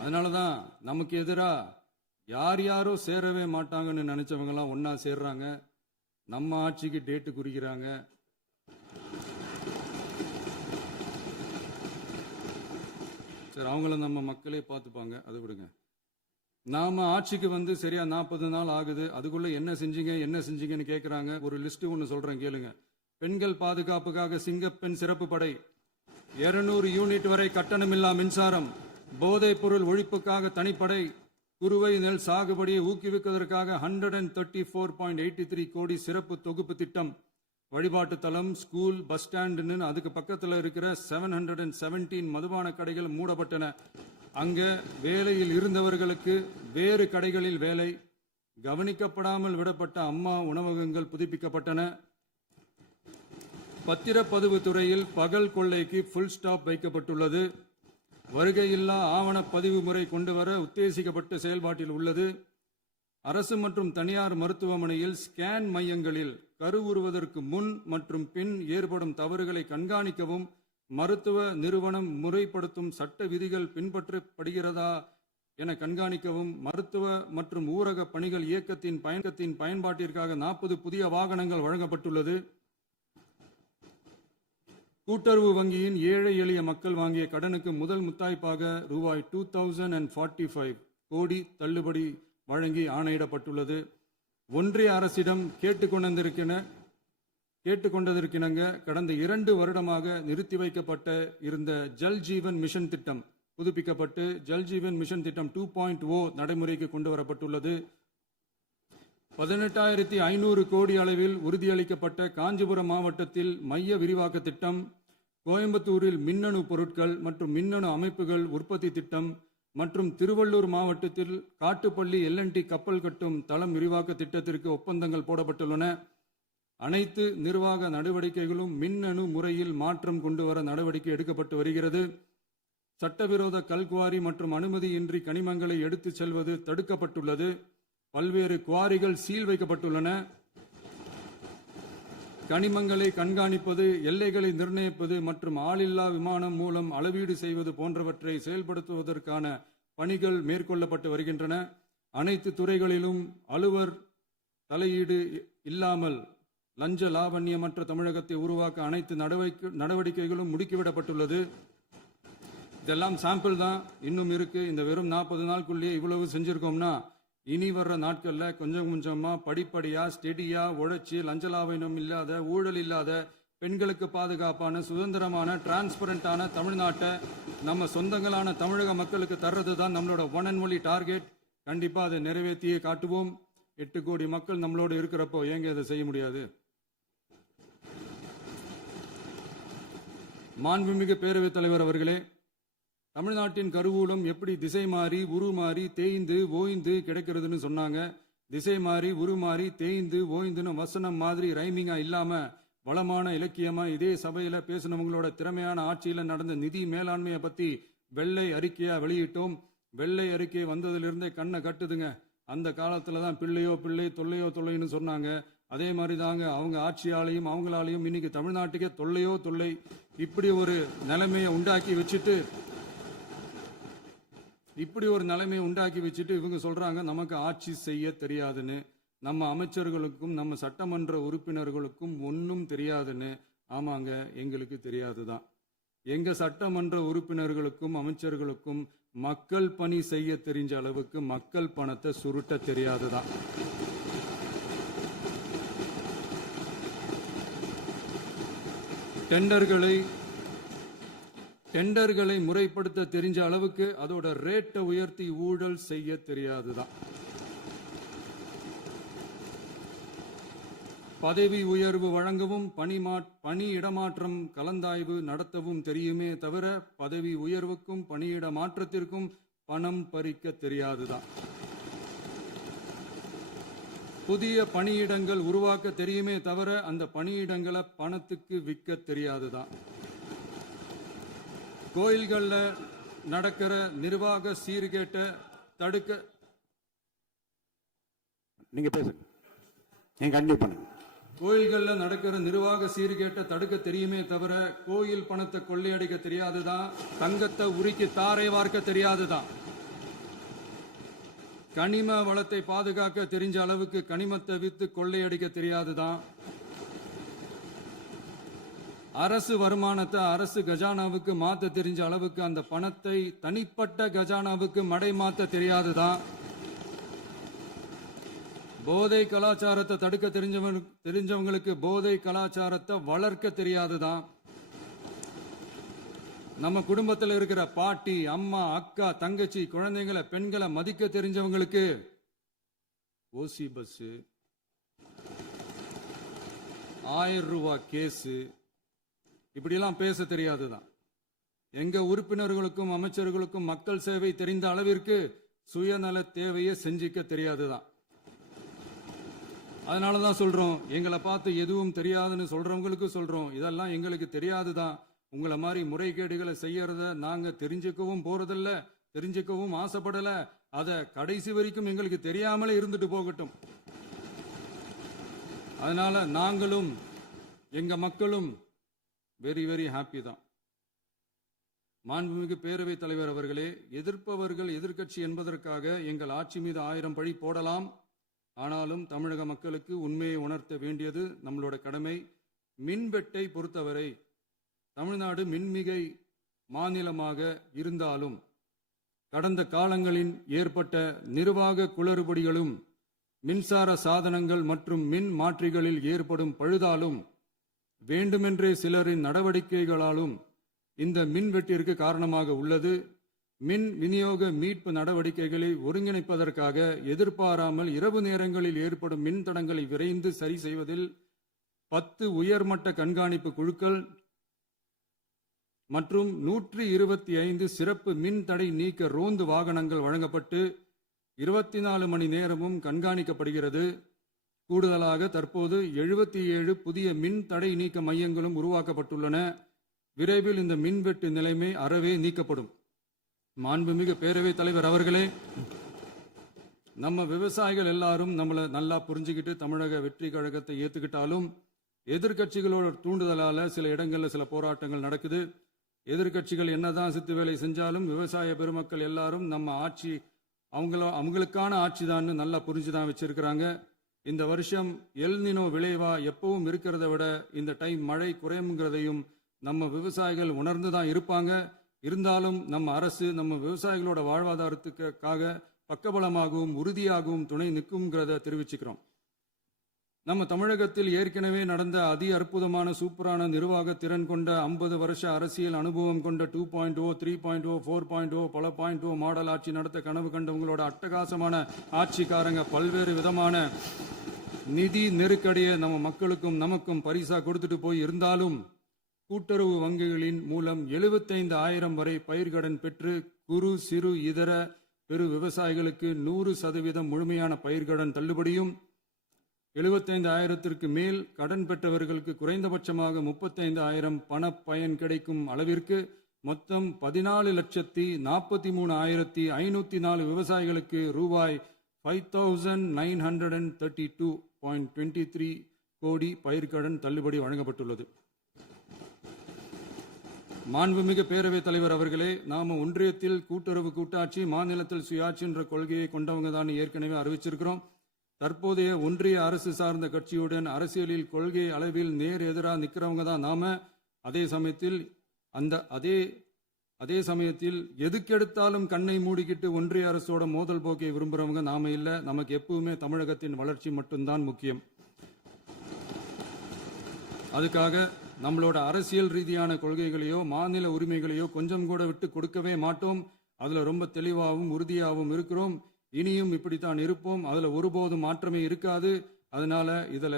அதனாலதான் நமக்கு எதிரா யார் யாரோ சேரவே மாட்டாங்கன்னு நினைச்சவங்க எல்லாம் ஒன்னா சேர்றாங்க. நம்ம ஆட்சிக்கு டேட்டு குறிக்கிறாங்க. சரி, அவங்கள நம்ம மக்களே பார்த்துப்பாங்க, அதை விடுங்க. நாம ஆட்சிக்கு வந்து சரியா 40 நாள் ஆகுது. அதுக்குள்ள என்ன செஞ்சீங்கன்னு கேட்கிறாங்க. ஒரு லிஸ்ட் ஒன்று சொல்றேன் கேளுங்க. பெண்கள் பாதுகாப்புக்காக சிங்கப்பெண் சிறப்பு படை, 200 யூனிட் வரை கட்டணமில்லா மின்சாரம், போதைப் பொருள் ஒழிப்புக்காக தனிப்படை, குறுவை நெல் சாகுபடியை ஊக்குவிப்பதற்காக 134.83 கோடி சிறப்பு தொகுப்பு திட்டம், வழிபாட்டு தலம், ஸ்கூல், பஸ் ஸ்டாண்டுன்னு அதுக்கு பக்கத்தில் இருக்கிற 717 மதுபான கடைகள் மூடப்பட்டன. அங்க வேலையில் இருந்தவர்களுக்கு வேறு கடைகளில் வேலை, கவனிக்கப்படாமல் விடப்பட்ட அம்மா உணவகங்கள் புதுப்பிக்கப்பட்டன. பத்திரப்பதிவு துறையில் பகல் கொள்ளைக்கு ஃபுல் ஸ்டாப் வைக்கப்பட்டுள்ளது. வருகையில்லா ஆவண பதிவு முறை கொண்டு வர உத்தேசிக்கப்பட்ட செயல்பாட்டில் உள்ளது. அரசு மற்றும் தனியார் மருத்துவமனையில் ஸ்கேன் மையங்களில் கருவுறுவதற்கு முன் மற்றும் பின் ஏற்படும் தவறுகளை கண்காணிக்கவும், மருத்துவ நிறுவனம் முறைப்படுத்தும் சட்ட விதிகள் பின்பற்றப்படுகிறதா என கண்காணிக்கவும், மருத்துவ மற்றும் ஊரக பணிகள் இயக்கத்தின் பயன்பாட்டிற்காக 40 புதிய வாகனங்கள் வழங்கப்பட்டுள்ளது. கூட்டுறவு வங்கியின் ஏழை எளிய மக்கள் வாங்கிய கடனுக்கு முதல் முத்தாய்ப்பாக ரூபாய் 2045 கோடி தள்ளுபடி வழங்கி ஆணையிடப்பட்டுள்ளது. ஒன்றிய அரசிடம் கேட்டுக்கொண்டதற்கிணங்க கடந்த 2 வருடமாக நிறுத்தி வைக்கப்பட்ட இருந்த ஜல் ஜீவன் மிஷன் திட்டம் புதுப்பிக்கப்பட்டு ஜல் ஜீவன் மிஷன் திட்டம் 2.0 நடைமுறைக்கு கொண்டு வரப்பட்டுள்ளது. 18,500 கோடி அளவில் உறுதியளிக்கப்பட்ட காஞ்சிபுரம் மாவட்டத்தில் மைய விரிவாக்க திட்டம், கோயம்புத்தூரில் மின்னணு பொருட்கள் மற்றும் மின்னணு அமைப்புகள் உற்பத்தி திட்டம் மற்றும் திருவள்ளூர் மாவட்டத்தில் காட்டுப்பள்ளி LNT கப்பல் கட்டும் தளம் விரிவாக்க திட்டத்திற்கு ஒப்பந்தங்கள் போடப்பட்டுள்ளன. அனைத்து நிர்வாக நடவடிக்கைகளும் மின்னணு முறையில் மாற்றம் கொண்டு வர நடவடிக்கை எடுக்கப்பட்டு வருகிறது. சட்டவிரோத கல்குவாரி மற்றும் அனுமதியின்றி கனிமங்களை எடுத்துச் செல்வது தடுக்கப்பட்டுள்ளது. பல்வேறு குவாரிகள் சீல் வைக்கப்பட்டுள்ளன. கனிமங்களை கண்காணிப்பது, எல்லைகளை நிர்ணயிப்பது மற்றும் ஆளில்லா விமானம் மூலம் அளவீடு செய்வது போன்றவற்றை செயல்படுத்துவதற்கான பணிகள் மேற்கொள்ளப்பட்டு வருகின்றன. அனைத்து துறைகளிலும் அலுவலர் தலையீடு இல்லாமல் லஞ்ச லாவண்யமற்ற தமிழகத்தை உருவாக்க அனைத்து நடவடிக்கைகளும் முடுக்கிவிடப்பட்டுள்ளது. இதெல்லாம் சாம்பிள் தான், இன்னும் இருக்கு. இந்த வெறும் 40 நாளுக்குள்ளேயே இவ்வளவு செஞ்சிருக்கோம்னா இனி வர்ற நாட்கள்ல கொஞ்சம் கொஞ்சமா படிப்படியா ஸ்டெடியா உழைச்சி லஞ்சலாவணம் இல்லாத, ஊழல் இல்லாத, பெண்களுக்கு பாதுகாப்பான, சுதந்திரமான, டிரான்ஸ்பரண்டான தமிழ்நாட்டை நம்ம சொந்தங்களான தமிழக மக்களுக்கு தர்றது தான் நம்மளோட ஒன் அண்ட் ஒன்லி டார்கெட். கண்டிப்பா அதை நிறைவேற்றியே காட்டுவோம். 8 கோடி மக்கள் நம்மளோட இருக்கிறப்போ ஏங்க இதை செய்ய முடியாது? மாண்புமிகு பேரவைத் தலைவர் அவர்களே, தமிழ்நாட்டின் கருவூலம் எப்படி திசை மாறி உருமாறி தேய்ந்து ஓய்ந்து கிடைக்கிறதுன்னு சொன்னாங்க. திசை மாறி உருமாறி தேய்ந்து ஓய்ந்துன்னு வசனம் மாதிரி ரைமிங்கா இல்லாம வளமான இலக்கியமா இதே சபையில பேசினவங்களோட திறமையான ஆட்சியில நடந்த நிதி மேலாண்மையை பத்தி வெள்ளை அறிக்கையா வெளியிட்டோம். வெள்ளை அறிக்கை வந்ததிலிருந்தே கண்ணை கட்டுதுங்க. அந்த காலத்துல தான் பிள்ளையோ பிள்ளை, தொல்லையோ தொல்லைன்னு சொன்னாங்க. அதே மாதிரி தாங்க அவங்க ஆட்சியாலையும் அவங்களாலையும் இன்னைக்கு தமிழ்நாட்டுக்கே தொல்லையோ தொல்லை. இப்படி ஒரு நிலைமையை உண்டாக்கி வச்சுட்டு இவங்க சொல்றாங்க நமக்கு ஆட்சி செய்ய தெரியாதுன்னு. நம்ம அமைச்சர்களுக்கும் நம்ம சட்டமன்ற உறுப்பினர்களுக்கும் ஒன்றும் தெரியாதுன்னு. ஆமாங்க, எங்களுக்கு தெரியாதுதான். எங்க சட்டமன்ற உறுப்பினர்களுக்கும் அமைச்சர்களுக்கும் மக்கள் பணி செய்ய தெரிஞ்ச அளவுக்கு மக்கள் பணத்தை சுருட்ட தெரியாதுதான். டெண்டர்களை முறைப்படுத்த தெரிஞ்ச அளவுக்கு அதோட ரேட்டை உயர்த்தி ஊழல் செய்ய தெரியாதுதான். பதவி உயர்வு வழங்கவும் பணி இடமாற்றம் கலந்தாய்வு நடத்தவும் தெரியுமே தவிர பதவி உயர்வுக்கும் பணியிட மாற்றத்திற்கும் பணம் பறிக்க தெரியாதுதான். புதிய பணியிடங்கள் உருவாக்க தெரியுமே தவிர அந்த பணியிடங்களை பணத்துக்கு விற்க தெரியாதுதான். கோயில்கள்ல நடக்கிற நிர்வாக சீர்கேட்டை தடுக்க நீங்க பேசுங்க, நீங்க கண்டிப்பா பண்ணுங்க. கோயில்கள்ல நடக்கிற நிர்வாக சீர்கேட்டை தடுக்க தெரியுமே தவிர கோயில் பணத்தை கொள்ளையடிக்க தெரியாதுதான். தங்கத்தை உருக்கி தாரை வார்க்க தெரியாதுதான். கனிம வளத்தை பாதுகாக்க தெரிஞ்ச அளவுக்கு கனிமத்தை வித்து கொள்ளையடிக்க தெரியாதுதான். அரசு வருமானத்தை அரசு கஜானாவுக்கு மாத்த தெரிஞ்ச அளவுக்கு அந்த பணத்தை தனிப்பட்ட கஜானாவுக்கு மடை மாத்த தெரியாதுதான். போதை கலாச்சாரத்தை தடுக்க தெரிஞ்சவங்களுக்கு போதை கலாச்சாரத்தை வளர்க்க தெரியாதுதான். நம்ம குடும்பத்தில் இருக்கிற பாட்டி, அம்மா, அக்கா, தங்கச்சி, குழந்தைங்களை, பெண்களை மதிக்க தெரிஞ்சவங்களுக்கு ஓசி பஸ், 1000 ரூபாய் கேஸு, இப்படியெல்லாம் பேச தெரியாதுதான். எங்க உறுப்பினர்களுக்கும் அமைச்சர்களுக்கும் மக்கள் சேவை தெரிந்த அளவிற்கு சுயநல தேவையை செஞ்சிக்க தெரியாதுதான். அதனாலதான் சொல்றோம், எங்களை பார்த்து எதுவும் தெரியாதுன்னு சொல்றவங்களுக்கு சொல்றோம், இதெல்லாம் எங்களுக்கு தெரியாதுதான். உங்களை மாதிரி முறைகேடுகளை செய்யறத நாங்க தெரிஞ்சுக்கவும் போறதில்ல, தெரிஞ்சுக்கவும் ஆசைப்படல. அத கடைசி வரைக்கும் எங்களுக்கு தெரியாமலே இருந்துட்டு போகட்டும். அதனால நாங்களும் எங்க மக்களும் வெரி வெரி ஹாப்பி தான். மாண்புமிகு பேரவைத் தலைவர் அவர்களே, எதிர்ப்பவர்கள் எதிர்க்கட்சி என்பதற்காக எங்கள் ஆட்சி மீது 1000 பழி போடலாம். ஆனாலும் தமிழக மக்களுக்கு உண்மையை உணர்த்த வேண்டியது நம்மளோட கடமை. மின்வெட்டை பொறுத்தவரை தமிழ்நாடு மின்மிகை மாநிலமாக இருந்தாலும் கடந்த காலங்களில் ஏற்பட்ட நிர்வாக குளறுபடிகளும் மின்சார சாதனங்கள் மற்றும் மின் மாற்றிகளில் ஏற்படும் பழுதாலும் வேண்டுமென்றே சிலரின் நடவடிக்கைகளாலும் இந்த மின்வெட்டிற்கு காரணமாக உள்ளது. மின் விநியோக மீட்பு நடவடிக்கைகளை ஒருங்கிணைப்பதற்காக எதிர்பாராமல் இரவு நேரங்களில் ஏற்படும் மின் தடங்களை விரைந்து சரி செய்வதில் 10 உயர்மட்ட கண்காணிப்பு குழுக்கள் மற்றும் 125 சிறப்பு மின் தடை நீக்க ரோந்து வாகனங்கள் வழங்கப்பட்டு 24 மணி நேரமும் கண்காணிக்கப்படுகிறது. கூடுதலாக தற்போது 77 புதிய மின் தடை நீக்க மையங்களும் உருவாக்கப்பட்டுள்ளன. விரைவில் இந்த மின்வெட்டு நிலைமை அறவே நீக்கப்படும். மாண்புமிகு பேரவைத் தலைவர் அவர்களே, நம்ம விவசாயிகள் எல்லாரும் நம்மளை நல்லா புரிஞ்சுக்கிட்டு தமிழக வெற்றி கழகத்தை ஏத்துக்கிட்டாலும் எதிர்கட்சிகளோட தூண்டுதலால சில இடங்கள்ல சில போராட்டங்கள் நடக்குது. எதிர்கட்சிகள் என்னதான் சித்து வேலை செஞ்சாலும் விவசாய பெருமக்கள் எல்லாரும் நம்ம ஆட்சி அவங்களுக்கான ஆட்சி தான் நல்லா புரிஞ்சுதான் வச்சிருக்கிறாங்க. இந்த வருஷம் எல் நினோ விளைவா எப்பவும் இருக்கிறத விட இந்த டைம் மழை குறையுங்கிறதையும் நம்ம விவசாயிகள் உணர்ந்துதான் இருப்பாங்க. இருந்தாலும் நம்ம அரசு நம்ம விவசாயிகளோட வாழ்வாதாரத்துக்காக பக்கபலமாகவும் உறுதியாகவும் துணை நிற்கும்ங்கிறத தெரிவிச்சுக்கிறோம். நம்ம தமிழகத்தில் ஏற்கனவே நடந்த அதி அற்புதமான சூப்பரான நிர்வாக திறன் கொண்ட 50 வருஷ அரசியல் அனுபவம் கொண்ட 2.0, 3.0, 4.0 பல 0.0 மாடல் ஆட்சி நடத்த கனவு கண்டவங்களோட அட்டகாசமான ஆட்சிக்காரங்க பல்வேறு விதமான நிதி நெருக்கடியை நம்ம மக்களுக்கும் நமக்கும் பரிசா கொடுத்துட்டு போய் இருந்தாலும் கூட்டுறவு வங்கிகளின் மூலம் 75,000 வரை பயிர்கடன் பெற்று குறு சிறு இதர பெரு விவசாயிகளுக்கு 100% முழுமையான பயிர்கடன் தள்ளுபடியும் 75,000க்கு மேல் கடன் பெற்றவர்களுக்கு குறைந்தபட்சமாக 35,000 பண பயன் கிடைக்கும் அளவிற்கு மொத்தம் 14,43,504 விவசாயிகளுக்கு ரூபாய் 5,932.23 கோடி பயிர்கடன் தள்ளுபடி வழங்கப்பட்டுள்ளது. மாண்புமிகு பேரவைத் தலைவர் அவர்களே, நாம ஒன்றியத்தில் கூட்டுறவு கூட்டாட்சி, மாநிலத்தில் சுயாட்சி என்ற கொள்கையை கொண்டவங்க தான் ஏற்கனவே அறிவிச்சிருக்கிறோம். தற்போதைய ஒன்றிய அரசு சார்ந்த கட்சியுடன் அரசியலில் கொள்கை அளவில் நேர் எதிராக நிற்கிறவங்க தான் நாம. அதே சமயத்தில் எதுக்கெடுத்தாலும் கண்ணை மூடிக்கிட்டு ஒன்றிய அரசோட மோதல் போக்கை விரும்புறவங்க நாம இல்ல. நமக்கு எப்பவுமே தமிழகத்தின் வளர்ச்சி மட்டும்தான் முக்கியம். அதுக்காக நம்மளோட அரசியல் ரீதியான கொள்கைகளையோ மாநில உரிமைகளையோ கொஞ்சம் கூட விட்டு கொடுக்கவே மாட்டோம். அதுல ரொம்ப தெளிவாகவும் உறுதியாகவும் இருக்கிறோம். இனியும் இப்படித்தான் இருப்போம். அதுல ஒருபோதும் மாற்றமே இருக்காது. அதனால இதுல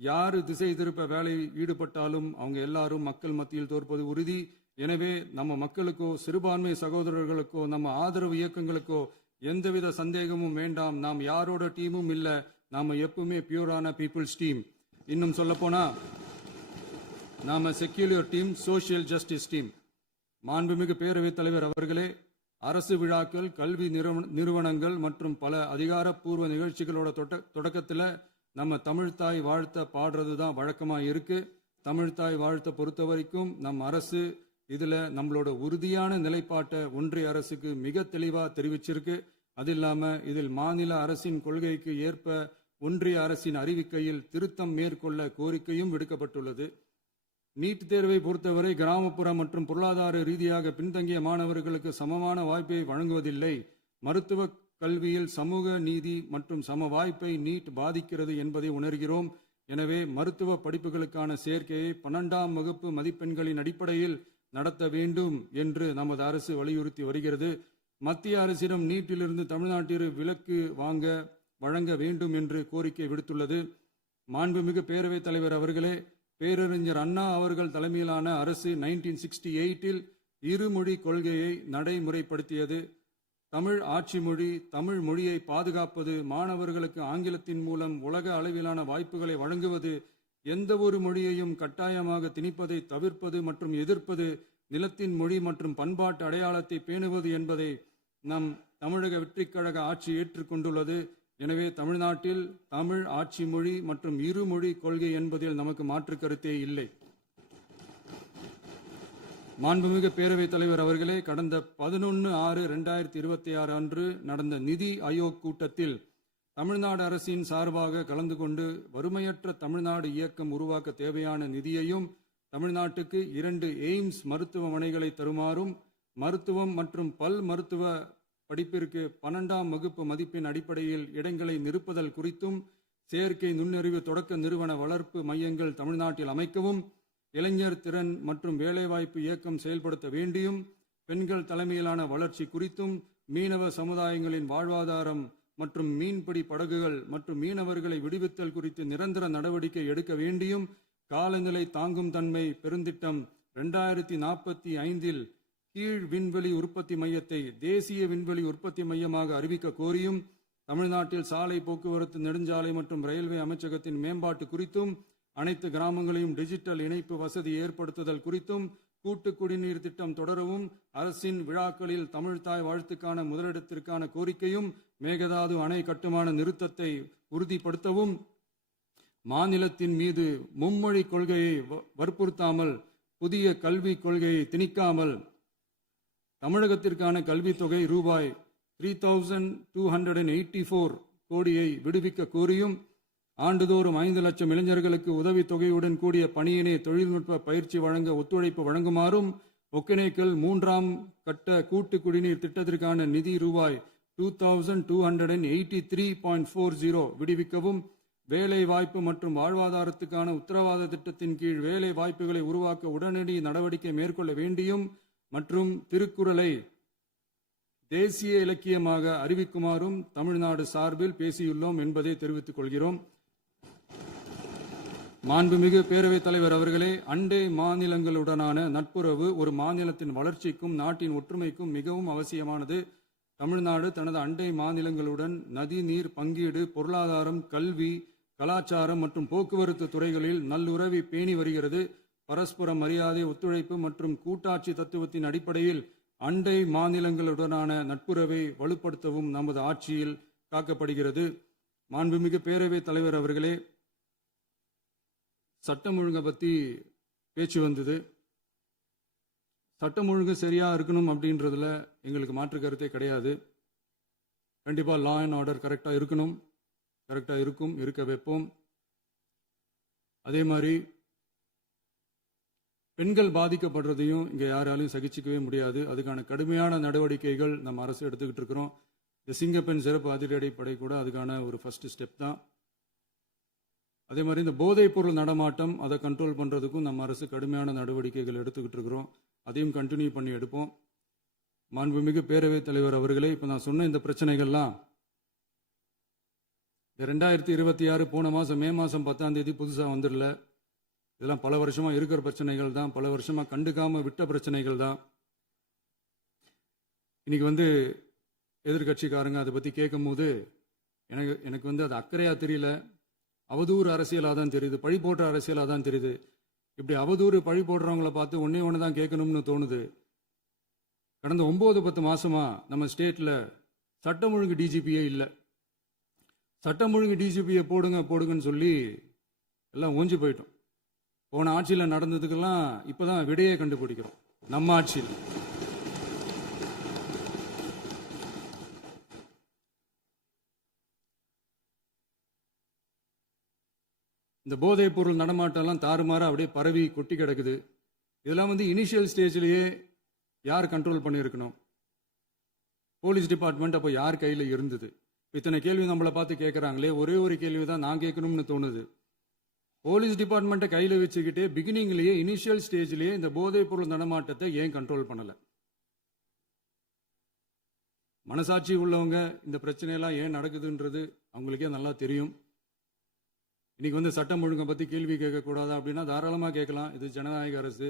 யாரு திசை திருப்ப வேலையில் ஈடுபட்டாலும் அவங்க எல்லாரும் மக்கள் மத்தியில் தோற்பது உறுதி. எனவே நம்ம மக்களுக்கோ சிறுபான்மை சகோதரர்களுக்கோ நம்ம ஆதரவு இயக்கங்களுக்கோ எந்தவித சந்தேகமும் வேண்டாம். நாம் யாரோட டீமும் இல்ல. நாம எப்பவுமே பியூரான பீப்புள்ஸ் டீம். இன்னும் சொல்ல போனா நாம secular team, social justice team. மாண்புமிகு பேரவைத் தலைவர் அவர்களே, அரசு விழாக்கள், கல்வி நிறுவனங்கள் மற்றும் பல அதிகாரப்பூர்வ நிகழ்ச்சிகளோட தொடக்கத்தில் நம்ம தமிழ்தாய் வாழ்த்த பாடுறது தான் வழக்கமாக இருக்கு. தமிழ்தாய் வாழ்த்த பொறுத்த வரைக்கும் நம் அரசு இதுல நம்மளோட உறுதியான நிலைப்பாட்டை ஒன்றிய அரசுக்கு மிக தெளிவாக தெரிவிச்சிருக்கு. அது இல்லாம இதில் மாநில அரசின் கொள்கைக்கு ஏற்ப ஒன்றிய அரசின் அறிவிக்கையில் திருத்தம் மேற்கொள்ள கோரிக்கையும் விடுக்கப்பட்டுள்ளது. நீட் தேர்வை பொறுத்தவரை கிராமப்புற மற்றும் பொருளாதார ரீதியாக பின்தங்கிய மாணவர்களுக்கு சமமான வாய்ப்பை வழங்குவதில்லை. மருத்துவ கல்வியில் சமூக நீதி மற்றும் சம வாய்ப்பை நீட் பாதிக்கிறது என்பதை உணர்கிறோம். எனவே மருத்துவ படிப்புகளுக்கான சேர்க்கையை 12ஆம் வகுப்பு மதிப்பெண்களின் அடிப்படையில் நடத்த வேண்டும் என்று நமது அரசு வலியுறுத்தி வருகிறது. மத்திய அரசிடம் நீட்டிலிருந்து தமிழ்நாட்டிற்கு விலக்கு வழங்க வேண்டும் என்று கோரிக்கை விடுத்துள்ளது. மாண்புமிகு பேரவைத் தலைவர் அவர்களே, பேரறிஞர் அண்ணா அவர்கள் தலைமையிலான அரசு 1968இல் இருமொழி கொள்கையை நடைமுறைப்படுத்தியது. தமிழ் ஆட்சி மொழி, தமிழ் மொழியை பாதுகாப்பது, மாணவர்களுக்கு ஆங்கிலத்தின் மூலம் உலக அளவிலான வாய்ப்புகளை வழங்குவது, எந்த ஒரு மொழியையும் கட்டாயமாக திணிப்பதை தவிர்ப்பது மற்றும் எதிர்ப்பது, நிலத்தின் மொழி மற்றும் பண்பாட்டு அடையாளத்தை பேணுவது என்பதை நம் தமிழக வெற்றிக் கழக ஆட்சி ஏற்றுக்கொண்டுள்ளது. எனவே தமிழ்நாட்டில் தமிழ் ஆட்சி மொழி மற்றும் இருமொழி கொள்கை என்பதில் நமக்கு மாற்று கருத்தே இல்லை. மாண்புமிகு பேரவைத் தலைவர் அவர்களே, கடந்த 11/6/2026 அன்று நடந்த நிதி ஆயோக் கூட்டத்தில் தமிழ்நாடு அரசின் சார்பாக கலந்து கொண்டு வறுமையற்ற தமிழ்நாடு இயக்கம் உருவாக்க தேவையான நிதியையும், தமிழ்நாட்டுக்கு 2 எய்ம்ஸ் மருத்துவமனைகளை தருமாறும், மருத்துவம் மற்றும் பல் மருத்துவ படிப்பிற்கு 12ஆம் வகுப்பு மதிப்பெண் அடிப்படையில் இடங்களை நிரப்புதல் குறித்தும், செயற்கை நுண்ணறிவு தொடக்க நிறுவன வளர்ப்பு மையங்கள் தமிழ்நாட்டில் அமைக்கவும், இளைஞர் திறன் மற்றும் வேலைவாய்ப்பு இயக்கம் செயல்படுத்த வேண்டியும், பெண்கள் தலைமையிலான வளர்ச்சி குறித்தும், மீனவ சமுதாயங்களின் வாழ்வாதாரம் மற்றும் மீன்பிடி படகுகள் மற்றும் மீனவர்களை விடுவித்தல் குறித்து நிரந்தர நடவடிக்கை எடுக்க வேண்டியும், காலநிலை தாங்கும் தன்மை பெருந்திட்டம் 2045இல் கீழ் விண்வெளி உற்பத்தி மையத்தை தேசிய விண்வெளி உற்பத்தி மையமாக அறிவிக்க கோரியும், தமிழ்நாட்டில் சாலை போக்குவரத்து, நெடுஞ்சாலை மற்றும் ரயில்வே அமைச்சகத்தின் மேம்பாட்டு குறித்தும், அனைத்து கிராமங்களையும் டிஜிட்டல் இணைப்பு வசதி ஏற்படுத்துதல் குறித்தும், கூட்டு குடிநீர் திட்டம் தொடரவும், அரசின் விழாக்களில் தமிழ்தாய் வாழ்த்துக்கான முதலிடத்திற்கான கோரிக்கையும், மேகதாது அணை கட்டுமான நிறுத்தத்தை உறுதிப்படுத்தவும், மாநிலத்தின் மீது மும்மொழி கொள்கையை வற்புறுத்தாமல் புதிய கல்விக் கொள்கையை திணிக்காமல் தமிழகத்திற்கான கல்வித் தொகை ரூபாய் 3,284 கோடியை விடுவிக்க கோரியும், ஆண்டுதோறும் 5 லட்சம் இளைஞர்களுக்கு உதவித் தொகையுடன் கூடிய பணியினை தொழில்நுட்ப பயிற்சி வழங்க ஒத்துழைப்பு வழங்குமாறும், ஒகேனக்கல் 3ஆம் கட்ட கூட்டு குடிநீர் திட்டத்திற்கான நிதி ரூபாய் 2283.40 விடுவிக்கவும், வேலை வாய்ப்பு மற்றும் வாழ்வாதாரத்துக்கான உத்தரவாத திட்டத்தின் கீழ் வேலை வாய்ப்புகளை உருவாக்க உடனடி நடவடிக்கை மேற்கொள்ள வேண்டியும் மற்றும் திருக்குறளை தேசிய இலக்கியமாக அறிவிக்குமாறும் தமிழ்நாடு சார்பில் பேசியுள்ளோம் என்பதை தெரிவித்துக் கொள்கிறோம். மாண்புமிகு பேரவைத் தலைவர் அவர்களே, அண்டை மாநிலங்களுடனான நட்புறவு ஒரு மாநிலத்தின் வளர்ச்சிக்கும் நாட்டின் ஒற்றுமைக்கும் மிகவும் அவசியமானது. தமிழ்நாடு தனது அண்டை மாநிலங்களுடன் நதி நீர் பங்கீடு, பொருளாதாரம், கல்வி, கலாச்சாரம் மற்றும் போக்குவரத்து துறைகளில் நல்லுறவை பேணி வருகிறது. பரஸ்பர மரியாதை, ஒத்துழைப்பு மற்றும் கூட்டாட்சி தத்துவத்தின் அடிப்படையில் அண்டை மாநிலங்களுடனான நட்புறவை வலுப்படுத்தவும் நமது ஆட்சியில் காக்கப்படுகிறது. மாண்புமிகு பேரவைத் தலைவர் அவர்களே, சட்டம் ஒழுங்கை பற்றி பேச்சு வந்தது. சட்டம் ஒழுங்கு சரியாக இருக்கணும் அப்படின்றதுல எங்களுக்கு மாற்று கருத்தே கிடையாது. கண்டிப்பாக லா அண்ட் ஆர்டர் கரெக்டாக இருக்கணும், கரெக்டாக இருக்கும், இருக்க வைப்போம். அதே மாதிரி பெண்கள் பாதிக்கப்படுறதையும் இங்கே யாராலையும் சகிச்சிக்கவே முடியாது. அதுக்கான கடுமையான நடவடிக்கைகள் நம்ம அரசு எடுத்துக்கிட்டு இருக்கிறோம். இந்த சிங்கப்பெண் சிறப்பு அதிரடிப்படை கூட அதுக்கான ஒரு ஃபர்ஸ்ட் ஸ்டெப் தான். அதே மாதிரி இந்த போதைப் பொருள் நடமாட்டம் அதை கண்ட்ரோல் பண்ணுறதுக்கும் நம்ம அரசு கடுமையான நடவடிக்கைகள் எடுத்துக்கிட்டு இருக்கிறோம். அதையும் கண்டினியூ பண்ணி எடுப்போம். மாண்புமிகு பேரவைத் தலைவர் அவர்களே, இப்போ நான் சொன்ன இந்த பிரச்சனைகள்லாம் இந்த 2026 போன மாதம் மே மாதம் 10ஆம் தேதி புதுசாக வந்துடல. இதெல்லாம் பல வருஷமாக இருக்கிற பிரச்சனைகள் தான், பல வருஷமாக கண்டுக்காமல் விட்ட பிரச்சனைகள் தான். இன்னைக்கு எதிர்கட்சிக்காரங்க அதை பற்றி கேட்கும் போது எனக்கு அது அக்கறையாக தெரியல, அவதூறு அரசியலாக தான் தெரியுது, பழி போடுற அரசியலாக தான் தெரியுது. இப்படி அவதூறு பழி போடுறவங்கள பார்த்து ஒன்று தான் கேட்கணும்னு தோணுது. கடந்த 9-10 மாசமா நம்ம ஸ்டேட்ல சட்டம் ஒழுங்கு டிஜிபியே இல்லை. சட்டம் ஒழுங்கு டிஜிபியை போடுங்கன்னு சொல்லி எல்லாம் ஓஞ்சி போயிட்டோம். போன ஆட்சியில் நடந்ததுக்கெல்லாம் இப்பதான் விடையே கண்டுபிடிக்கிறோம் நம்ம ஆட்சியில். இந்த போதைப் பொருள் நடமாட்டம்லாம் தாறுமாற அப்படியே பரவி கொட்டி கிடக்குது. இதெல்லாம் இனிஷியல் ஸ்டேஜ்லேயே யார் கண்ட்ரோல் பண்ணியிருக்கணும்? போலீஸ் டிபார்ட்மெண்ட் அப்போ யார் கையில் இருந்தது? இத்தனை கேள்வி நம்மளை பார்த்து கேட்குறாங்களே, ஒரே ஒரு கேள்வி தான் நான் கேட்கணும்னு தோணுது. போலீஸ் டிபார்ட்மெண்ட்டை கையில் வச்சுக்கிட்டே பிகினிங்லேயே இனிஷியல் ஸ்டேஜ்லேயே இந்த போதைப் பொருள் நடமாட்டத்தை ஏன் கண்ட்ரோல் பண்ணலை? மனசாட்சி உள்ளவங்க இந்த பிரச்சனையெல்லாம் ஏன் நடக்குதுன்றது அவங்களுக்கே நல்லா தெரியும். இன்னைக்கு சட்டம் ஒழுங்கை பற்றி கேள்வி கேட்கக்கூடாதா அப்படின்னா தாராளமாக கேட்கலாம். இது ஜனநாயக அரசு,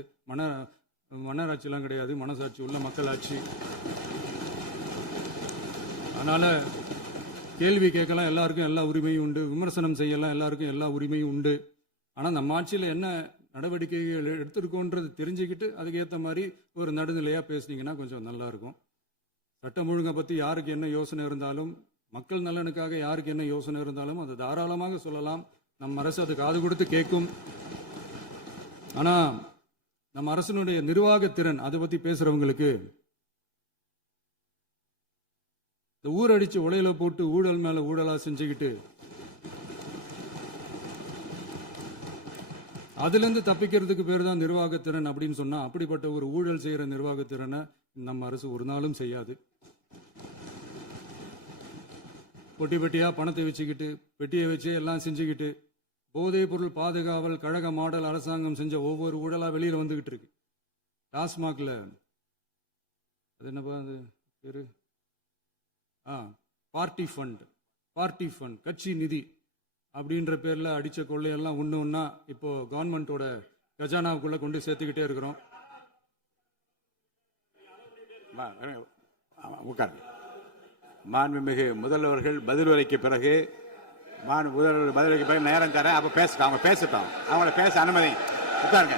மன்னராட்சிலாம் கிடையாது, மனசாட்சி உள்ள மக்களாட்சி. அதனால கேள்வி கேட்கலாம், எல்லாருக்கும் எல்லா உரிமையும் உண்டு. விமர்சனம் செய்யலாம், எல்லாருக்கும் எல்லா உரிமையும் உண்டு. ஆனால் நம்ம ஆட்சியில் என்ன நடவடிக்கைகள் எடுத்திருக்கோன்றது தெரிஞ்சுக்கிட்டு அதுக்கேற்ற மாதிரி ஒரு நடுநிலையாக பேசுனீங்கன்னா கொஞ்சம் நல்லா இருக்கும். சட்டம் ஒழுங்கை பற்றி யாருக்கு என்ன யோசனை இருந்தாலும், மக்கள் நலனுக்காக யாருக்கு என்ன யோசனை இருந்தாலும் அதை தாராளமாக சொல்லலாம். நம்ம அரசு அது காது கொடுத்து கேட்கும். ஆனா நம்ம அரசினுடைய நிர்வாகத்திறன் அதை பத்தி பேசுறவங்களுக்கு இந்த ஊரடிச்சு உலையில போட்டு ஊழல் மேல ஊழலா செஞ்சுக்கிட்டு அதுல இருந்து தப்பிக்கிறதுக்கு பேர் தான் நிர்வாகத்திறன் அப்படின்னு சொன்னா, அப்படிப்பட்ட ஒரு ஊழல் செய்யற நிர்வாகத்திறனை நம்ம அரசு ஒரு நாளும் செய்யாது. பொட்டி பெட்டியா பணத்தை வச்சுக்கிட்டு, பெட்டியை வச்சு எல்லாம் செஞ்சுக்கிட்டு, போதைப் பொருள் பாதுகாவல் கழக மாடல் அரசாங்கம் செஞ்ச ஒவ்வொரு ஊழலா வெளியில வந்துகிட்டு இருக்கு. டாஸ்மாக்ல அது என்னப்பா அது பேரு, பார்ட்டி ஃபண்ட் கட்சி நிதி அப்படின்ற பேர்ல அடிச்ச கொள்ளையெல்லாம் ஒண்ணா இப்போ கவர்மெண்டோட கஜானாவுக்குள்ள கொண்டு சேர்த்துக்கிட்டே இருக்கிறோம். மாண்புமிகு முதல்வர்கள் பதில் உரைக்கு பிறகு முதல்வர் பதிலுக்கு பிறகு நேரம் தரேன். அப்ப அவங்க பேசட்டும். அவங்கள பேச அனுமதி. உட்காருங்க.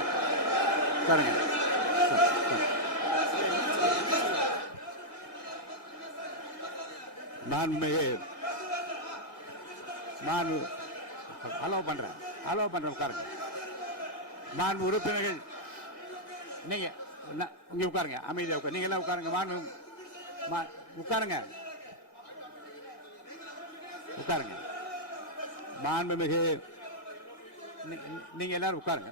மாண்புமிகு அலோவ் பண்றேன். உட்காருங்க. மாண்பு உறுப்பினர்கள் நீங்க இங்க உட்காருங்க. அமைதியா உட்காரு. நீங்க எல்லாம் உட்காருங்க. உட்காருங்க. மாண்புமிகு நீங்க எல்லாரும் உட்காருங்க.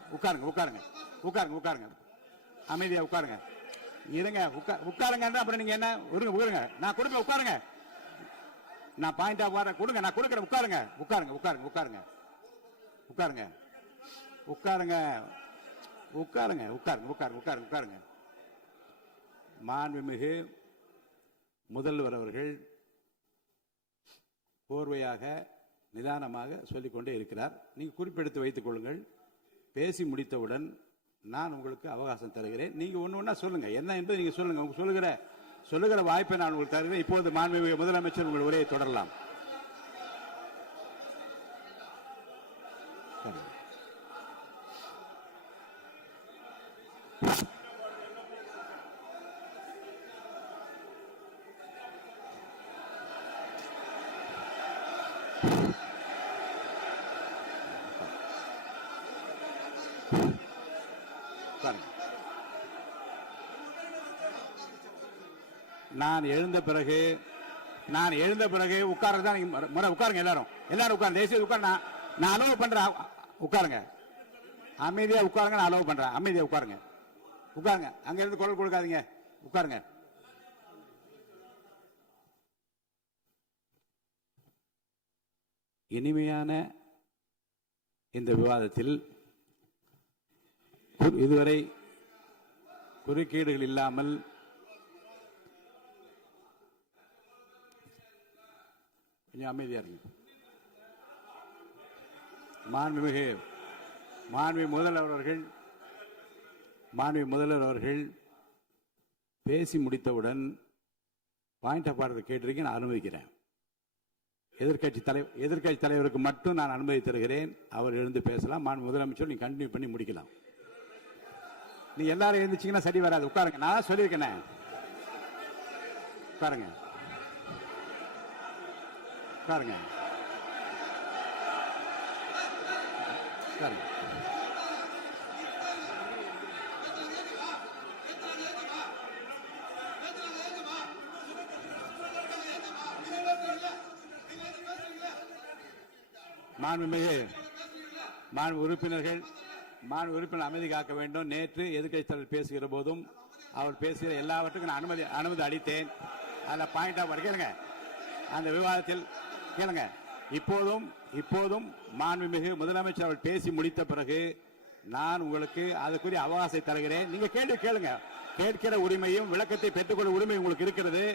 அமைதியா உட்காருங்க. இருங்க, உட்காருங்க. அப்புறம் நீங்க என்ன உருங்க, நான் கொடுப்பேன், உட்காருங்க. நான் பாயிண்ட் ஆஃப் ஆர்டர் கொடுங்க, நான் கொடுக்குறேன். உட்காருங்க, உட்காருங்க, உட்காருங்க, உட்காருங்க, உட்காருங்க, உட்காருங்க, உட்காருங்க, உட்காருங்க, உட்காருங்க, உட்காருங்க, உட்காருங்க. மாண்புமிகு முதல்வர் அவர்கள் கோர்வையாக நிதானமாக சொல்லிக்கொண்டே இருக்கிறார். நீங்க குறிப்பெடுத்து வைத்துக் கொள்ளுங்கள். பேசி முடித்தவுடன் நான் உங்களுக்கு அவகாசம் தருகிறேன். நீங்க ஒண்ணு சொல்லுங்க, என்ன என்பது நீங்க சொல்லுங்க. உங்க சொல்லுகிற வாய்ப்பை நான் உங்களுக்கு தருகிறேன். இப்போது மாண்புமிகு முதலமைச்சர் உங்கள் உரையை தொடரலாம். நான் எழுந்த பிறகு உட்கார்றதுதான் முறை. உட்காருங்க, எல்லாரும் உட்காருங்க. தேசிய உட்கார். நான் அலோவ் பண்றேன். உட்காருங்க, அமைதியா உட்காருங்க. நான் அலோவ் பண்றேன். அமைதியா உட்காருங்க, உட்காருங்க. அங்க இருந்து குரல் கொடுக்காதீங்க, உட்காருங்க. இனிமையான இந்த விவாதத்தில் இதுவரை குறுக்கீடுகள் இல்லாமல் கொஞ்சம் அமைதியா இருங்க. மாண்புமிகு முதல்வர் அவர்கள் பேசி முடித்தவுடன் பாயிண்ட் ஆஃப் ஆர்டர் கேட்டிருக்கேன், நான் அனுமதிக்கிறேன். எதிர்க்கட்சி தலைவருக்கு மட்டும் நான் அனுமதி தருகிறேன். அவர் எழுந்து பேசலாம். முதலமைச்சர் நீங்க கண்டினியூ பண்ணி முடிக்கலாம். நீங்க எல்லாரும் எழுந்துச்சீங்கன்னா சரி வராது. உட்காருங்க, நான் சொல்லியிருக்கேன். உட்காருங்க, உட்காருங்க, உட்காருங்க. மாண்பு உறுப்பினர் அமைதி காக்க வேண்டும். நேற்று எதிர்க்கட்சி தலைவர் பேசுகிற போதும் அவர் பேசுகிற எல்லாவற்றுக்கும் நான் அனுமதி அளித்தேன். அதில் பாயிண்ட் ஆஃப் கேளுங்க, அந்த விவாதத்தில் கேளுங்க. இப்போதும் மாண்புமிகு முதலமைச்சர் அவர்கள் பேசி முடித்த பிறகு நான் உங்களுக்கு அதுக்குரிய அவகாசத்தை தருகிறேன். நீங்க கேள்வி கேளுங்க. கேட்கிற உரிமையும் விளக்கத்தை பெற்றுக்கொள்ள உரிமை உங்களுக்கு இருக்கிறது.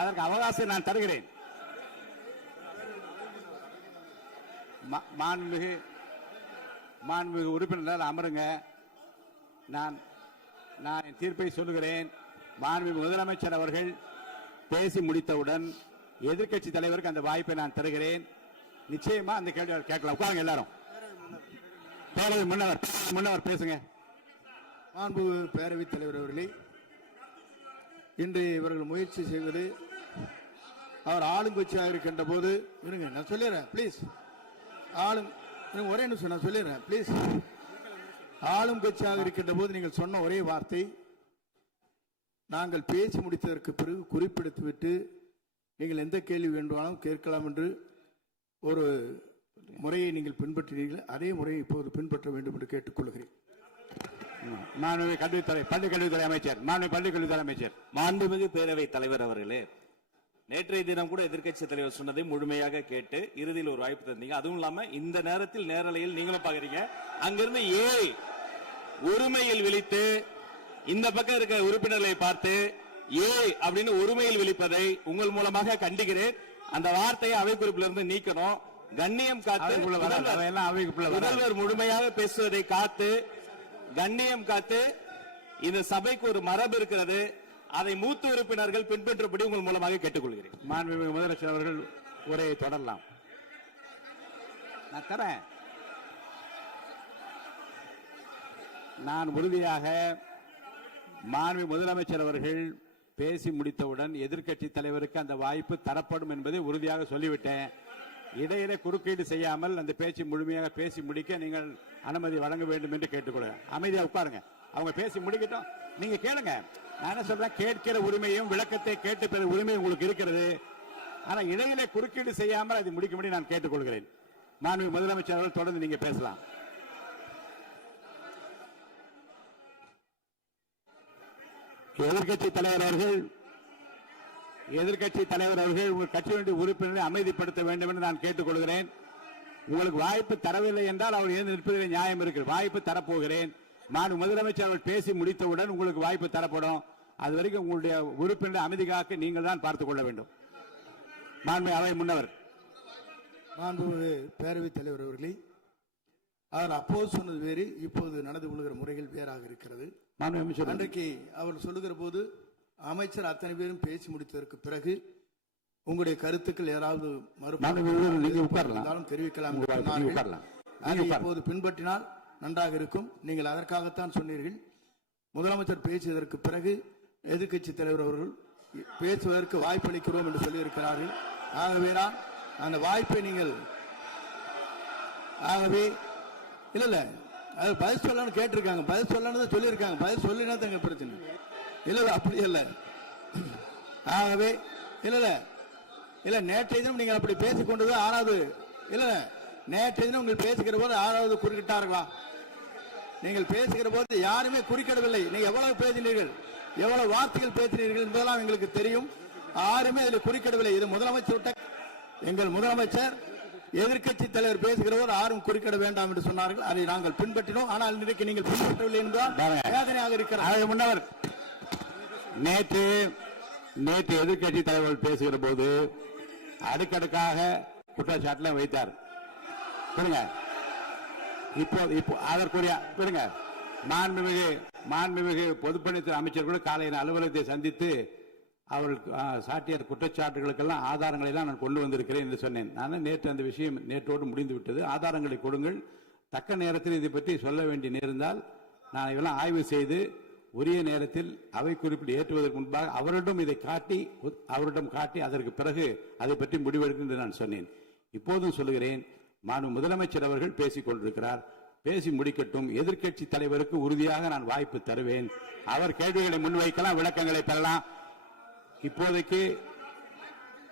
அதற்கு அவகாசம் நான் தருகிறேன். மாண்புமிகு உறுப்பினர் அமருங்க. நான் என் தீர்ப்பை சொல்லுகிறேன். மாண்புமிகு முதலமைச்சர் அவர்கள் பேசி முடித்தவுடன் எதிர்க்கட்சி தலைவருக்கு அந்த வாய்ப்பை நான் தருகிறேன். நிச்சயமா அந்த கேள்வி கேட்கலாம். உட்காருங்க எல்லாரும். முன்னவர் பேசுங்க. மாண்பு பேரவைத் தலைவர் அவர்களே, இன்று இவர்கள் முயற்சி செய்வது அவர் ஆளுங்கட்சியாக இருக்கின்ற போது இருங்க, நான் சொல்லிடுறேன் ப்ளீஸ். ஒரே நிமிஷம் நான் சொல்லிடுறேன் ப்ளீஸ். ஆளும் கட்சியாக இருக்கின்ற போது நீங்கள் சொன்ன ஒரே வார்த்தை, நாங்கள் பேசி முடித்ததற்கு பிறகு குறிப்பிடுத்துவிட்டு நீங்கள் எந்த கேள்வி வேண்டுமானாலும் கேட்கலாம் என்று ஒரு முறையை நீங்கள் பின்பற்றினீர்கள். அதே முறையை இப்போது பின்பற்ற வேண்டும் என்று கேட்டுக்கொள்கிறேன். பள்ளிக்கல்வித்துறை அமைச்சர். மாண்புமிகு பேரவைத் தலைவர் அவர்களே, நேற்றைய தினம் கூட எதிர்க்கட்சி தலைவர் சொன்னதை முழுமையாக கேட்டு இறுதியில் ஒரு வாய்ப்பு தந்தீங்க. அதுவும் இல்லாம இந்த நேரத்தில் நேரலையில் நீங்களும் பாக்குறீங்க. அங்கிருந்து உரிமையில் விழித்து இந்த பக்கம் இருக்க உறுப்பினர்களை பார்த்து அப்படின்னு உரிமையில் விழிப்பதை உங்கள் மூலமாக கண்டிக்கிறேன். அந்த வார்த்தையை அவை குறிப்பிலிருந்து நீக்கணும். கண்ணியம் காத்து முதல்வர் முழுமையாக பேசுவதை காத்து கண்ணியம் காத்து இந்த சபைக்கு ஒரு மரபு இருக்கிறது. அதை மூத்த உறுப்பினர்கள் பின்பற்றபடி உங்கள் மூலமாக கேட்டுக்கொள்கிறேன். மாண்புமிகு முதலமைச்சர் அவர்கள் உரையை தொடரலாம். நான் தரேன். நான் உறுதியாக மாண்புமிகு முதலமைச்சர் அவர்கள் பேசி முடித்தவுடன் எதிர்க்கட்சி தலைவருக்கு அந்த வாய்ப்பு தரப்படும் என்பதை உறுதியாக சொல்லிவிட்டேன். இடையிலே குறுக்கீடு செய்யாமல் அந்த பேச்சு முழுமையாக பேசி முடிக்க நீங்கள் அனுமதி வழங்க வேண்டும் என்று கேட்டுக்கொள்கிறேன். அமைதியா உட்காருங்க. அவங்க பேசி முடிக்கட்டும், நீங்க கேளுங்க. நான் என்ன சொல்றேன், கேட்கிற உரிமையும் விளக்கத்தை கேட்டு பெற உரிமை உங்களுக்கு இருக்கிறது. ஆனா இடையிலே குறுக்கீடு செய்யாமல் அதை முடிக்கும்படி நான் கேட்டுக்கொள்கிறேன். மாண்புமிகு முதலமைச்சர் அவர்கள் தொடர்ந்து நீங்க பேசலாம். எதிர்க்கட்சி தலைவர் அவர்கள் உங்கள் கட்சியினுடைய உறுப்பினரை அமைதிப்படுத்த வேண்டும் என்று நான் கேட்டுக்கொள்கிறேன். உங்களுக்கு வாய்ப்பு தரவில்லை என்றால் அவர் எழுந்து நிற்பதில் நியாயம் இருக்கு. வாய்ப்பு தரப்போகிறேன். முதலமைச்சர் அவர்கள் பேசி முடித்தவுடன் உங்களுக்கு வாய்ப்பு தரப்படும். அது வரைக்கும் உங்களுடைய உறுப்பினரை அமைதி காக்க நீங்கள் தான் பார்த்துக் கொள்ள வேண்டும். அவை முன்னவர் மாண்புமிகு பேரவைத் தலைவர் அவர்களே, அவர் அப்போது சொன்னது வேறு, இப்போது நடந்து கொள்கிற முறைகள் வேறாக இருக்கிறது. அன்றைக்கு அவர் சொல்லுகிற போது அமைச்சர் அத்தனை பேரும் பேசி முடித்ததற்கு பிறகு உங்களுடைய கருத்துக்கள் ஏதாவது தெரிவிக்கலாம். இப்போது பின்பற்றினால் நன்றாக இருக்கும். நீங்கள் அதற்காகத்தான் சொன்னீர்கள். முதலமைச்சர் பேசியதற்கு பிறகு எதிர்க்கட்சி தலைவர் அவர்கள் பேசுவதற்கு வாய்ப்பளிக்கிறோம் என்று சொல்லியிருக்கிறார்கள். ஆகவே தான் அந்த வாய்ப்பை நீங்கள் இல்ல அது பதில் சொல்லணும்னு கேட்டிருக்காங்க. பதில் சொல்லணும் தான் சொல்லியிருக்காங்க. பதில் சொல்லினா தான் எங்க பிரச்சனை. இல்ல அப்படி இல்ல. ஆகவே இல்ல நேற்றைய தினம் நீங்கள் அப்படி பேசிக்கொண்டது ஆறாவது இல்ல. நேற்றைய தினம் உங்கள் பேசுகிற போது ஆறாவது குறுக்கிட்டார்களா? நீங்கள் பேசுகிற போது யாருமே குறுக்கிடவில்லை. நீங்க எவ்வளவு பேசினீர்கள், எவ்வளவு வார்த்தைகள் பேசினீர்கள் என்பதெல்லாம் எங்களுக்கு தெரியும். யாருமே அதில் குறுக்கிடவில்லை. இது முதலமைச்சர் எங்கள் முதலமைச்சர் எதிர்க்கட்சி தலைவர் பேசுகிறவர் யாரும் குறுக்கிட வேண்டாம் என்று சொன்னார்கள். அதை நாங்கள் பின்பற்றினோம். ஆனால் இன்றைக்கு நீங்கள் பின்பற்றவில்லை என்பதால் வேதனையாக இருக்கிறார். முன்னவர் நேற்று எதிர்க்கட்சி தலைவர் பேசுகிற போது அடுக்கடுக்காக குற்றச்சாட்டுல வைத்தார். இப்போ அதற்குரிய மாண்புமிகு பொதுப்பணித்துறை அமைச்சர்கள் காலையில் அலுவலகத்தை சந்தித்து அவர்கள் சாட்டிய குற்றச்சாட்டுகளுக்கெல்லாம் ஆதாரங்களை எல்லாம் நான் கொண்டு வந்திருக்கிறேன் என்று சொன்னேன். நான் நேற்று அந்த விஷயம் நேற்றோடு முடிந்து விட்டது. ஆதாரங்களை கொடுங்கள். தக்க நேரத்தில் இதை பற்றி சொல்ல வேண்டிய நேர்ந்தால் நான் இதெல்லாம் ஆய்வு செய்து உரிய நேரத்தில் அவை குறிப்பிட்டு ஏற்றுவதற்கு முன்பாக அவரிடம் காட்டி அதற்கு பிறகு அதை பற்றி முடிவெடுக்கும் என்று நான் சொன்னேன். இப்போதும் சொல்லுகிறேன், முதலமைச்சர் அவர்கள் பேசிக் கொண்டிருக்கிறார். பேசி முடிக்கட்டும். எதிர்க்கட்சி தலைவருக்கு உறுதியாக நான் வாய்ப்பு தருவேன். அவர் கேள்விகளை முன்வைக்கலாம், விளக்கங்களை பெறலாம். இப்போதைக்கு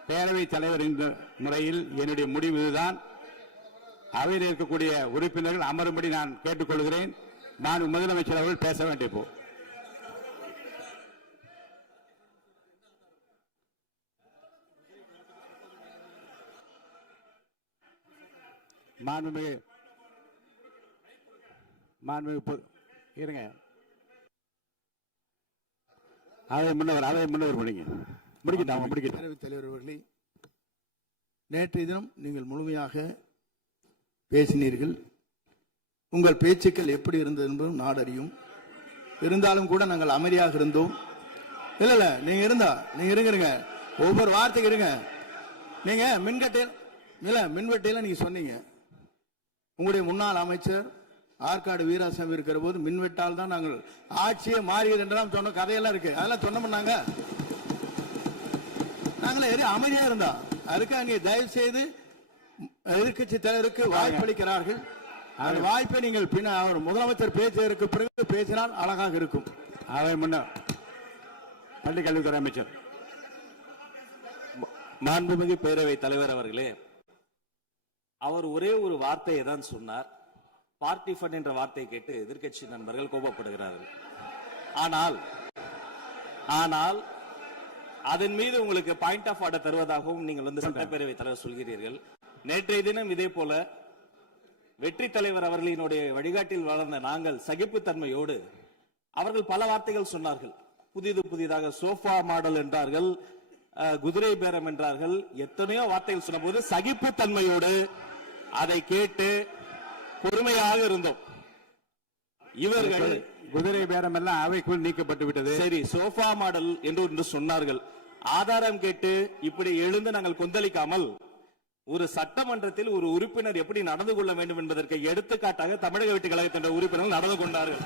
பேரவைத் தலைவர் என்ற முறையில் என்னுடைய முடிவு இதுதான். அவையில் இருக்கக்கூடிய உறுப்பினர்கள் அமரும்படி நான் கேட்டுக்கொள்கிறேன். நான் முதலமைச்சர் அவர்கள் பேச வேண்டிய போ இருங்க. அதை முன்னவர் பேரவைத் தலைவர் அவர்களே, நேற்றைய தினம் நீங்கள் முழுமையாக பேசினீர்கள். உங்கள் பேச்சுக்கள் எப்படி இருந்தது என்பதும் நாடு அறியும். இருந்தாலும் கூட நாங்கள் அமைதியாக இருந்தோம். இல்ல நீங்க இருங்க. ஒவ்வொரு வார்த்தைக்கு இருங்க. நீங்க மின்வெட்டையில நீங்க சொன்னீங்க. உங்களுடைய முன்னாள் அமைச்சர் ஆற்காடு வீராசாமி இருக்கிற போது மின்வெட்டால் தான் நாங்கள் ஆட்சியே மாறியது என்றெல்லாம் சொன்ன கதையெல்லாம் இருக்கு. அதெல்லாம் சொன்னோம்னாங்க. நாங்களே அமைதியா இருந்தா அதுக்காக நீங்க தயவு செய்து எதிர்க்கட்சி தலைவருக்கு வாய்ப்பளிக்கிறார்கள். அந்த வாய்ப்பை நீங்கள் அவர் முதலமைச்சர் பேசியதற்கு பிறகு பேசினால் அழகாக இருக்கும். அதை முன்ன பள்ளிக்கல்வித்துறை அமைச்சர் மாண்புமிகு பேரவைத் தலைவர் அவர்களே, அவர் ஒரே ஒரு வார்த்தையை தான் சொன்னார். பார்ட்டி ஃபண்ட் என்ற வார்த்தையை கேட்டு எதிர்க்கட்சி நண்பர்கள் கோபப்படுகிறார்கள். ஆனால் அதன் மீது உங்களுக்கு பாயிண்ட் ஆஃப் ஆர்டர் தருவதாகவும் நீங்கள் சட்டப்பேரவைத் தலைவர் சொல்கிறீர்கள். நேற்றைய தினம் இதே போல வெற்றி தலைவர் அவர்களினுடைய வழிகாட்டில் வளர்ந்த நாங்கள் சகிப்புத்தன்மையோடு அவர்கள் பல வார்த்தைகள் சொன்னார்கள். புதிதாக சோஃபா மாடல் என்றார்கள், குதிரை பேரம் என்றார்கள், எத்தனையோ வார்த்தைகள் சொன்ன போது சகிப்புத்தன்மையோடு அதை கேட்டு பொறுமையாக இருந்தோம். இவர்கள் குதிரை பேரம் எல்லாம் அவைக்குள் நீக்கப்பட்டு விட்டது. சரி, சோஃபா மாடல் என்று சொன்னார்கள். ஆதாரம் கேட்டு இப்படி எழுந்து நாங்கள் கொந்தளிக்காமல் ஒரு சட்டமன்றத்தில் ஒரு உறுப்பினர் எப்படி நடந்து கொள்ள வேண்டும் என்பதற்கு எடுத்துக்காட்டாக தமிழக வெற்றி கழகத்தின் உறுப்பினர்கள் நடந்து கொண்டார்கள்.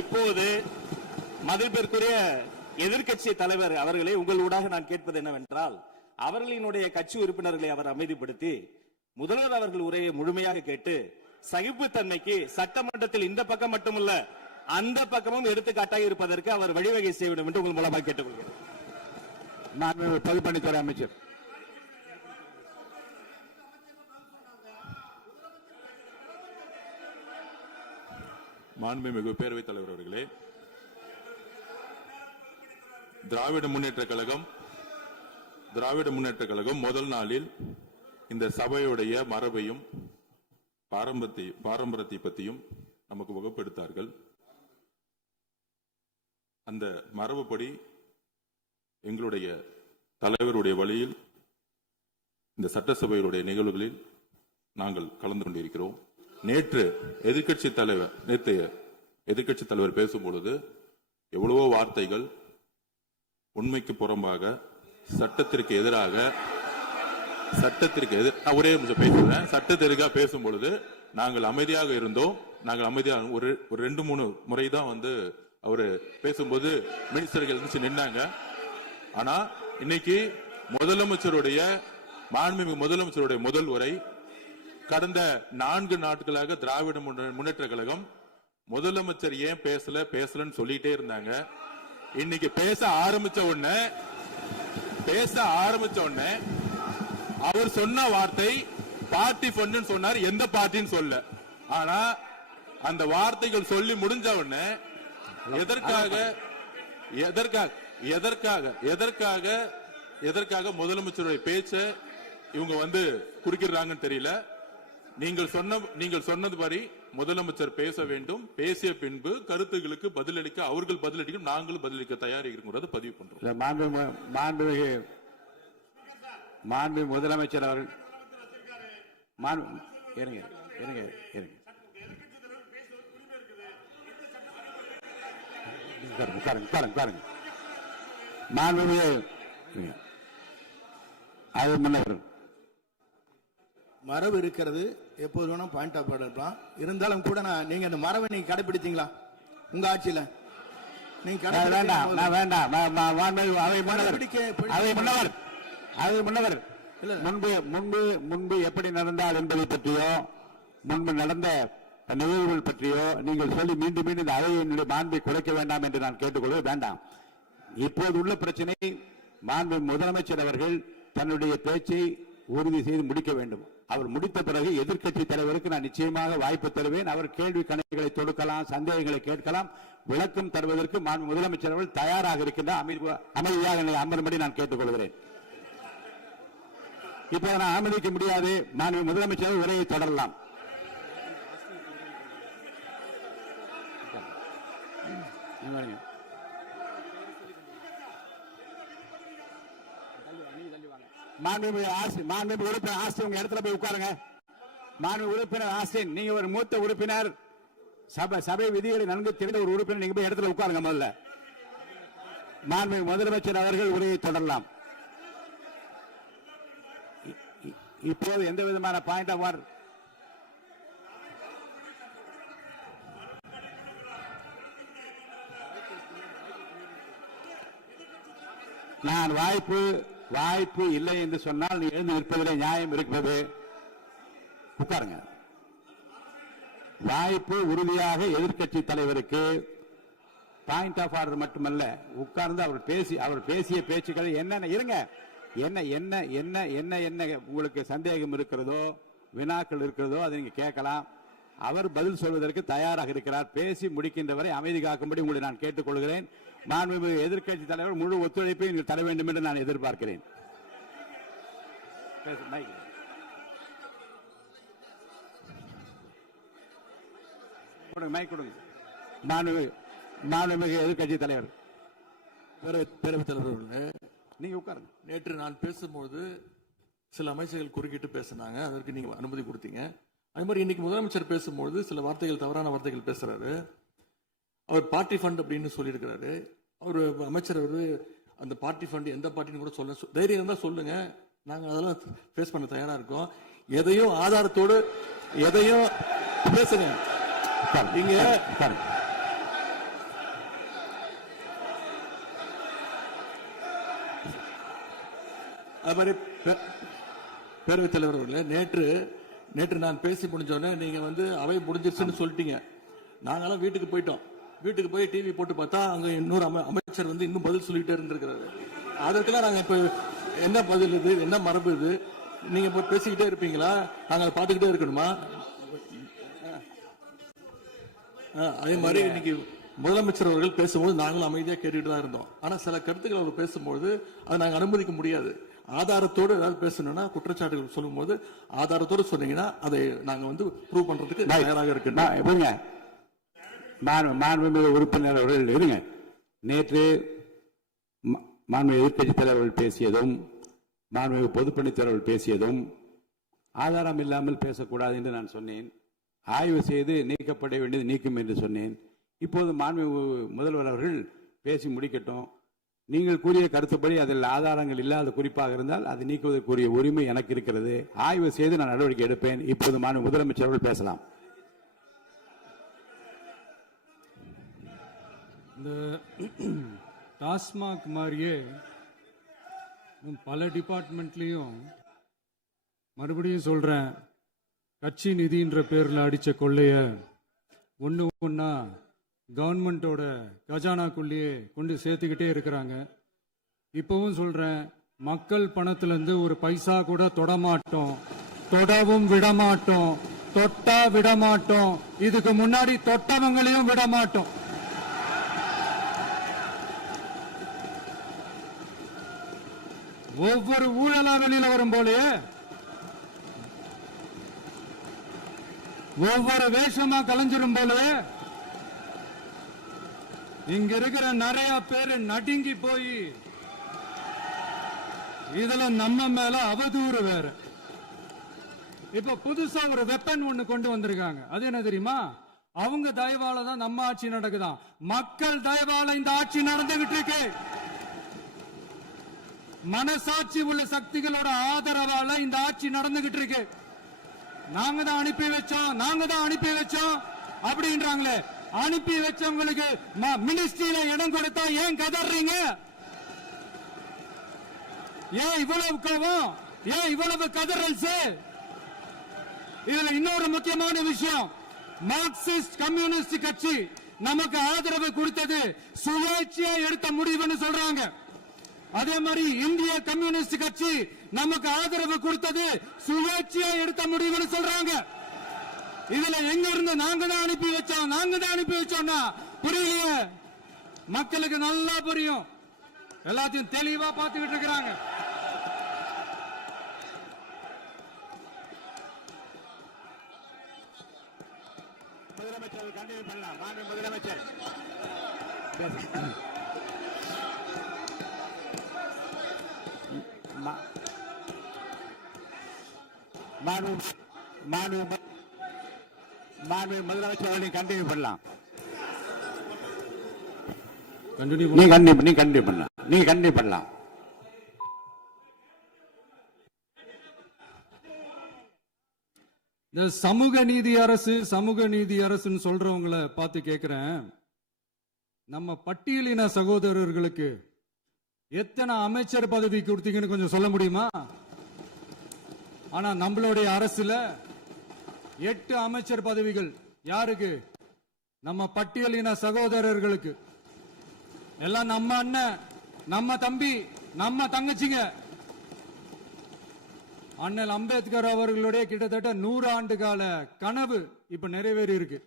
இப்போது மதிப்பிற்குரிய எதிர்க்கட்சி தலைவர் அவர்களை உங்கள் ஊடாக நான் கேட்பது என்னவென்றால், அவர்களினுடைய கட்சி உறுப்பினர்களை அவர் அமைதிப்படுத்தி முதல்வர் அவர்கள் உரையை முழுமையாக கேட்டு சகிப்புத்தன்மைக்கு சட்டமன்றத்தில் இந்த பக்கம் மட்டுமல்ல அந்த பக்கமும் எடுத்துக்காட்டாக இருப்பதற்கு அவர் வழிவகை செய்ய வேண்டும் என்று உங்கள் மூலமாக கேட்டுக்கொள்கிறேன். பொதுப்பணித்துறை அமைச்சர் மாண்புமிகு பேரவைத் தலைவர் அவர்களே, திராவிட முன்னேற்ற கழகம் முதல் நாளில் இந்த சபையுடைய மரபையும் பாரம்பரியத்தை பற்றியும் நமக்கு வகுப்படுத்தார்கள். அந்த மரபுப்படி எங்களுடைய தலைவருடைய வழியில் இந்த சட்டசபையுடைய நிகழ்வுகளில் நாங்கள் கலந்து கொண்டிருக்கிறோம். நேற்று எதிர்க்கட்சி தலைவர் பேசும்பொழுது எவ்வளவோ வார்த்தைகள் உண்மைக்கு புறம்பாக சட்டத்திற்கு எதிராக ஒரே நிமிஷம் பேசுறேன். சட்டத்திற்காக பேசும் பொழுது நாங்கள் அமைதியாக இருந்தோம். ஒரு 2-3 முறை தான் அவரு பேசும்போது மினிஸ்டர்கள் நின்னாங்க. ஆனா இன்னைக்கு மாண்புமிகு முதலமைச்சருடைய முதல் உரை கடந்த 4 நாட்களாக திராவிட முன்னேற்ற கழகம் முதலமைச்சர் ஏன் பேசலன்னு சொல்லிட்டே இருந்தாங்க. இன்னைக்கு பேச ஆரம்பிச்ச உடனே அவர் சொன்ன வார்த்தை பார்ட்டி ஃபண்ட் சொன்னார். எந்த பார்ட்டின்னு சொல்ல. ஆனா அந்த வார்த்தைகள் சொல்லி முடிஞ்ச உடனே எதற்காக முதலமைச்சருடைய பேச்சை இவங்க குறுக்கிறாங்கன்னு தெரியல. நீங்கள் சொன்னது மாதிரி முதலமைச்சர் பேச வேண்டும். பேசிய பின்பு கருத்துகளுக்கு பதிலளிக்க அவர்கள் பதிலளிக்கும், நாங்களும் பதிலளிக்க தயாராக இருக்கிறது பதிவு பண்றோம். மாண்புமிகு முதலமைச்சர் அவர்கள் மரபு இருக்கிறது, எப்போது வேணும் பாயிண்ட் ஆஃப் ஆர்டர் இருக்கலாம். இருந்தாலும் கூட நீங்க அந்த மரபை நீங்க கடைபிடித்தீங்களா உங்க ஆட்சியில? நீங்க முன்பு எப்படி நடந்தால் என்பதை பற்றியோ முன்பு நடந்த நிகழ்வுகள் பற்றியோ நீங்கள் சொல்லி மீண்டும் இந்த அவையினுடைய மாண்பை குறைக்க வேண்டாம் என்று நான் கேட்டுக்கொள்ள வேண்டாம். இப்போது உள்ள பிரச்சனை மாண்பு முதலமைச்சர் அவர்கள் தன்னுடைய பேச்சை உறுதி செய்து முடிக்க வேண்டும். அவர் முடித்த பிறகு எதிர்க்கட்சி தலைவருக்கு நான் நிச்சயமாக வாய்ப்பு தருவேன். அவர் கேள்வி கணைகளை தொடுக்கலாம், சந்தேகங்களை கேட்கலாம், விளக்கம் தருவதற்கு மாண்பு முதலமைச்சர் அவர்கள் தயாராக இருக்கின்றார். அமைதியாக அமரும்படி நான் கேட்டுக்கொள்கிறேன். இப்ப நான் அனுமதிக்க முடியாது. மாண்பு முதலமைச்சர் உரையை தொடரலாம். மாண்புமிகு உறுப்பினர் ஆஸ்டின் உங்க இடத்துல போய் உட்காருங்க. மாண்புமிகு உறுப்பினர் ஆஸ்டின், நீங்க ஒரு மூத்த உறுப்பினர், சபை விதிகளை நன்கு தெரிந்த ஒரு உறுப்பினர், நீங்க போய் இடத்துல உட்காருங்க. முதல்ல மாண்புமிகு முதலமைச்சர் அவர்கள் உரையை தொடரலாம். இப்போது எந்த விதமான பாயிண்ட் ஆஃப் ஆர்டர் நான் வாய்ப்பு இல்லை என்று சொன்னால் நீ எழுந்து நிற்பதிலே நியாயம் இருக்கிறது. உட்காருங்க. வாய்ப்பு உறுதியாக எதிர்க்கட்சி தலைவருக்கு பாயிண்ட் ஆஃப் ஆர்டர் மட்டுமல்ல, உட்கார்ந்து அவர் பேசிய பேச்சுக்கள் என்னென்ன இருங்க, என்ன உங்களுக்கு சந்தேகம் இருக்கிறதோ, வினாக்கள் இருக்கிறதோ அதை நீங்க கேட்கலாம். அவர் பதில் சொல்வதற்கு தயாராக இருக்கிறார். பேசி முடிக்கின்ற வரை அமைதி காக்கும்படி உங்களை நான் கேட்டுக்கொள்கிறேன். மாண்புமிகு எதிர்க்கட்சி தலைவர் முழு ஒத்துழைப்பை நீங்கள் தர வேண்டும் என்று நான் எதிர்பார்க்கிறேன். மாண்புமிகு எதிர்க்கட்சி தலைவர், பேரவைத் தலைவர், நீங்க உட்காருங்க. நேற்று நான் பேசும்போது சில அமைச்சர்கள் குறுக்கிட்டு பேசினாங்க, அதற்கு நீங்க அனுமதி கொடுத்தீங்க. அதே மாதிரி இன்னைக்கு முதலமைச்சர் பேசும்போது சில வார்த்தைகள், தவறான வார்த்தைகள் பேசுறாரு. அவர் பார்ட்டி ஃபண்ட் அப்படின்னு சொல்லியிருக்கிறாரு. அவர் அமைச்சர் அந்த பார்ட்டி ஃபண்ட் எந்த பார்ட்டின்னு கூட சொல்ல தைரியம் இருந்தா சொல்லுங்க, நாங்க அதெல்லாம் ஃபேஸ் பண்ண தயாரா இருக்கோம். எதையும் ஆதாரத்தோடு எதையும் பேசுங்க. நீங்க அது மாதிரி பேரவைத் தலைவர் அவர்களே, நேற்று நான் பேசி முடிஞ்சோடனே நீங்க அவை முடிஞ்சிருச்சுன்னு சொல்லிட்டீங்க. நாங்கெல்லாம் வீட்டுக்கு போயிட்டோம். வீட்டுக்கு போய் டிவி போட்டு பார்த்தா அங்க இன்னொரு அமைச்சர் இன்னும் பதில் சொல்லிட்டே இருந்திருக்கிறாரு. அதற்கெல்லாம் நாங்க இப்ப என்ன பதில் இது, என்ன மரபு இது? நீங்க இப்ப பேசிக்கிட்டே இருப்பீங்களா? நாங்க பார்த்துக்கிட்டே இருக்கணுமா? அதே மாதிரி இன்னைக்கு முதலமைச்சர் அவர்கள் பேசும்போது நாங்களும் அமைதியாக கேட்டுட்டு தான் இருந்தோம். ஆனா சில கருத்துக்கள் அவர் பேசும்போது அதை நாங்கள் அனுமதிக்க முடியாது. ஆதாரத்தோடு ஏதாவது பேசணும்னா, குற்றச்சாட்டுகள் சொல்லும்போது ஆதாரத்தோடு சொன்னீங்கன்னா அதை நாங்க வந்து ப்ரூவ் பண்றதுக்கு தயாராக இருக்கு. மாண்புமிகு உறுப்பினர் அவர்கள் இருங்க. நேற்று மாண்புமிகு எதிர்க்கட்சித் தலைவர்கள் பேசியதும் மாண்புமிகு பொதுப்பணித் தலைவர்கள் பேசியதும் ஆதாரம் இல்லாமல் பேசக்கூடாது என்று நான் சொன்னேன். ஆய்வு செய்து நீக்கப்பட வேண்டியது நீக்கும் என்று சொன்னேன். இப்போது மாண்புமிகு முதல்வர் அவர்கள் பேசி முடிக்கட்டும். நீங்கள் கூறிய கருத்துப்படி அதில் ஆதாரங்கள் இல்லாத குறிப்பாக இருந்தால் அது நீக்குவதற்குரிய உரிமை எனக்கு இருக்கிறது. ஆய்வு செய்து நான் நடவடிக்கை எடுப்பேன். இப்போது மாண்புமிகு முதலமைச்சர் அவர்கள் பேசலாம். இந்த டாஸ்மாக் மாதிரியே பல டிபார்ட்மெண்ட்லயும் மறுபடியும் சொல்றேன், கட்சி நிதின்ற பேர்ல அடிச்ச கொள்ளைய ஒன்னா கவர்மெண்டோட கஜானாக்குள்ளேயே கொண்டு சேர்த்துக்கிட்டே இருக்கிறாங்க. இப்பவும் சொல்றேன், மக்கள் பணத்துல இருந்து ஒரு பைசா கூட தொடமாட்டோம், தொடவும் விடமாட்டோம், தொட்டா விடமாட்டோம், இதுக்கு முன்னாடி தொட்டவங்களையும் விடமாட்டோம். ஒவ்வொரு ஊழலா வெளியில வரும் போலே, ஒவ்வொரு வேஷமா கலைஞ்சிரும் போலே, இங்க இருக்கிற நிறைய பேரு நடுங்கி போய் இதுல நம்ம மேல அவதூறு வேற. இப்ப புதுசா ஒரு வெப்பன் ஒண்ணு கொண்டு வந்திருக்காங்க. அது என்ன தெரியுமா? அவங்க தயவால தான் நம்ம ஆட்சி நடக்குதாம். மக்கள் தயவால இந்த ஆட்சி நடந்துகிட்டு இருக்கு. மனசாட்சி உள்ள சக்திகளோட ஆதரவால இந்த ஆட்சி நடந்துகிட்டு இருக்கு. நாங்க தான் அனுப்பி வச்சோம் அப்படின்றாங்களே. அனுப்பி வச்சவங்களுக்கு மினிஸ்ட்ரியில இடம் கொடுத்தா ஏன் கதறீங்க? ஏன் இவ்வளவு கோபம்? ஏன் இவ்வளவு கதறல்? இதுல இன்னொரு முக்கியமான விஷயம், மார்க்சிஸ்ட் கம்யூனிஸ்ட் கட்சி நமக்கு ஆதரவு கொடுத்தது சுயேட்சையா எடுத்த முடிவுன்னு சொல்றாங்க. அதே மாதிரி இந்திய கம்யூனிஸ்ட் கட்சி நமக்கு ஆதரவு கொடுத்தது சுயேட்சையா எடுத்த முடிவுன்னு சொல்றாங்க. இதுல எங்க இருந்து நாங்க தான் அனுப்பி வச்சோம்னா புரியலையே. மக்களுக்கு நல்லா புரியும், எல்லாத்தையும் தெளிவா பார்த்துக்கிட்டு இருக்கிறாங்க. முதலமைச்சர் கண்டினியூ பண்ணலாம். முதலமைச்சர் முதலமைச்சர் கண்டினியூ பண்ணலாம். நீ கண்டினியூ பண்ணலாம். இந்த சமூக நீதி அரசுன்னு சொல்றவங்களை பார்த்து கேட்கிறேன், நம்ம பட்டியலின சகோதரர்களுக்கு எத்தனை அமைச்சர் பதவி கொடுத்தீங்கன்னு கொஞ்சம் சொல்ல முடியுமா? ஆனா நம்மளுடைய அரசுல 8 அமைச்சர் பதவிகள் யாருக்கு? நம்ம பட்டியலின சகோதரர்களுக்கு. எல்லாம் நம்ம அண்ணன், நம்ம தம்பி, நம்ம தங்கச்சிங்க. அண்ணல் அம்பேத்கர் அவர்களுடைய கிட்டத்தட்ட 100 ஆண்டு கால கனவு இப்ப நிறைவேறி இருக்கு.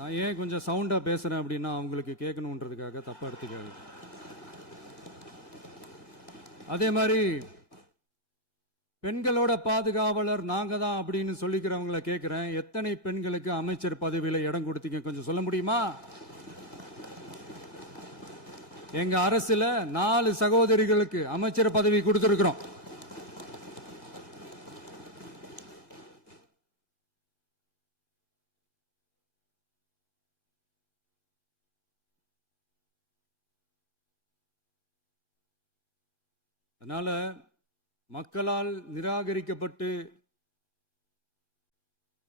நான் ஏன் கொஞ்சம் சவுண்டா பேசுறேன் அப்படின்னா அவங்களுக்கு கேட்கணுன்றதுக்காக தப்பா எடுத்துக்காது. அதே மாதிரி பெண்களோட பாதுகாவலர் நாங்க தான் அப்படின்னு சொல்லிக்கிறவங்களை கேட்கிறேன், எத்தனை பெண்களுக்கு அமைச்சர் பதவியில இடம் கொடுத்தீங்க கொஞ்சம் சொல்ல முடியுமா? எங்க அரசுல 4 சகோதரிகளுக்கு அமைச்சர் பதவி கொடுத்திருக்கிறோம். அதனால மக்களால் நிராகரிக்கப்பட்டு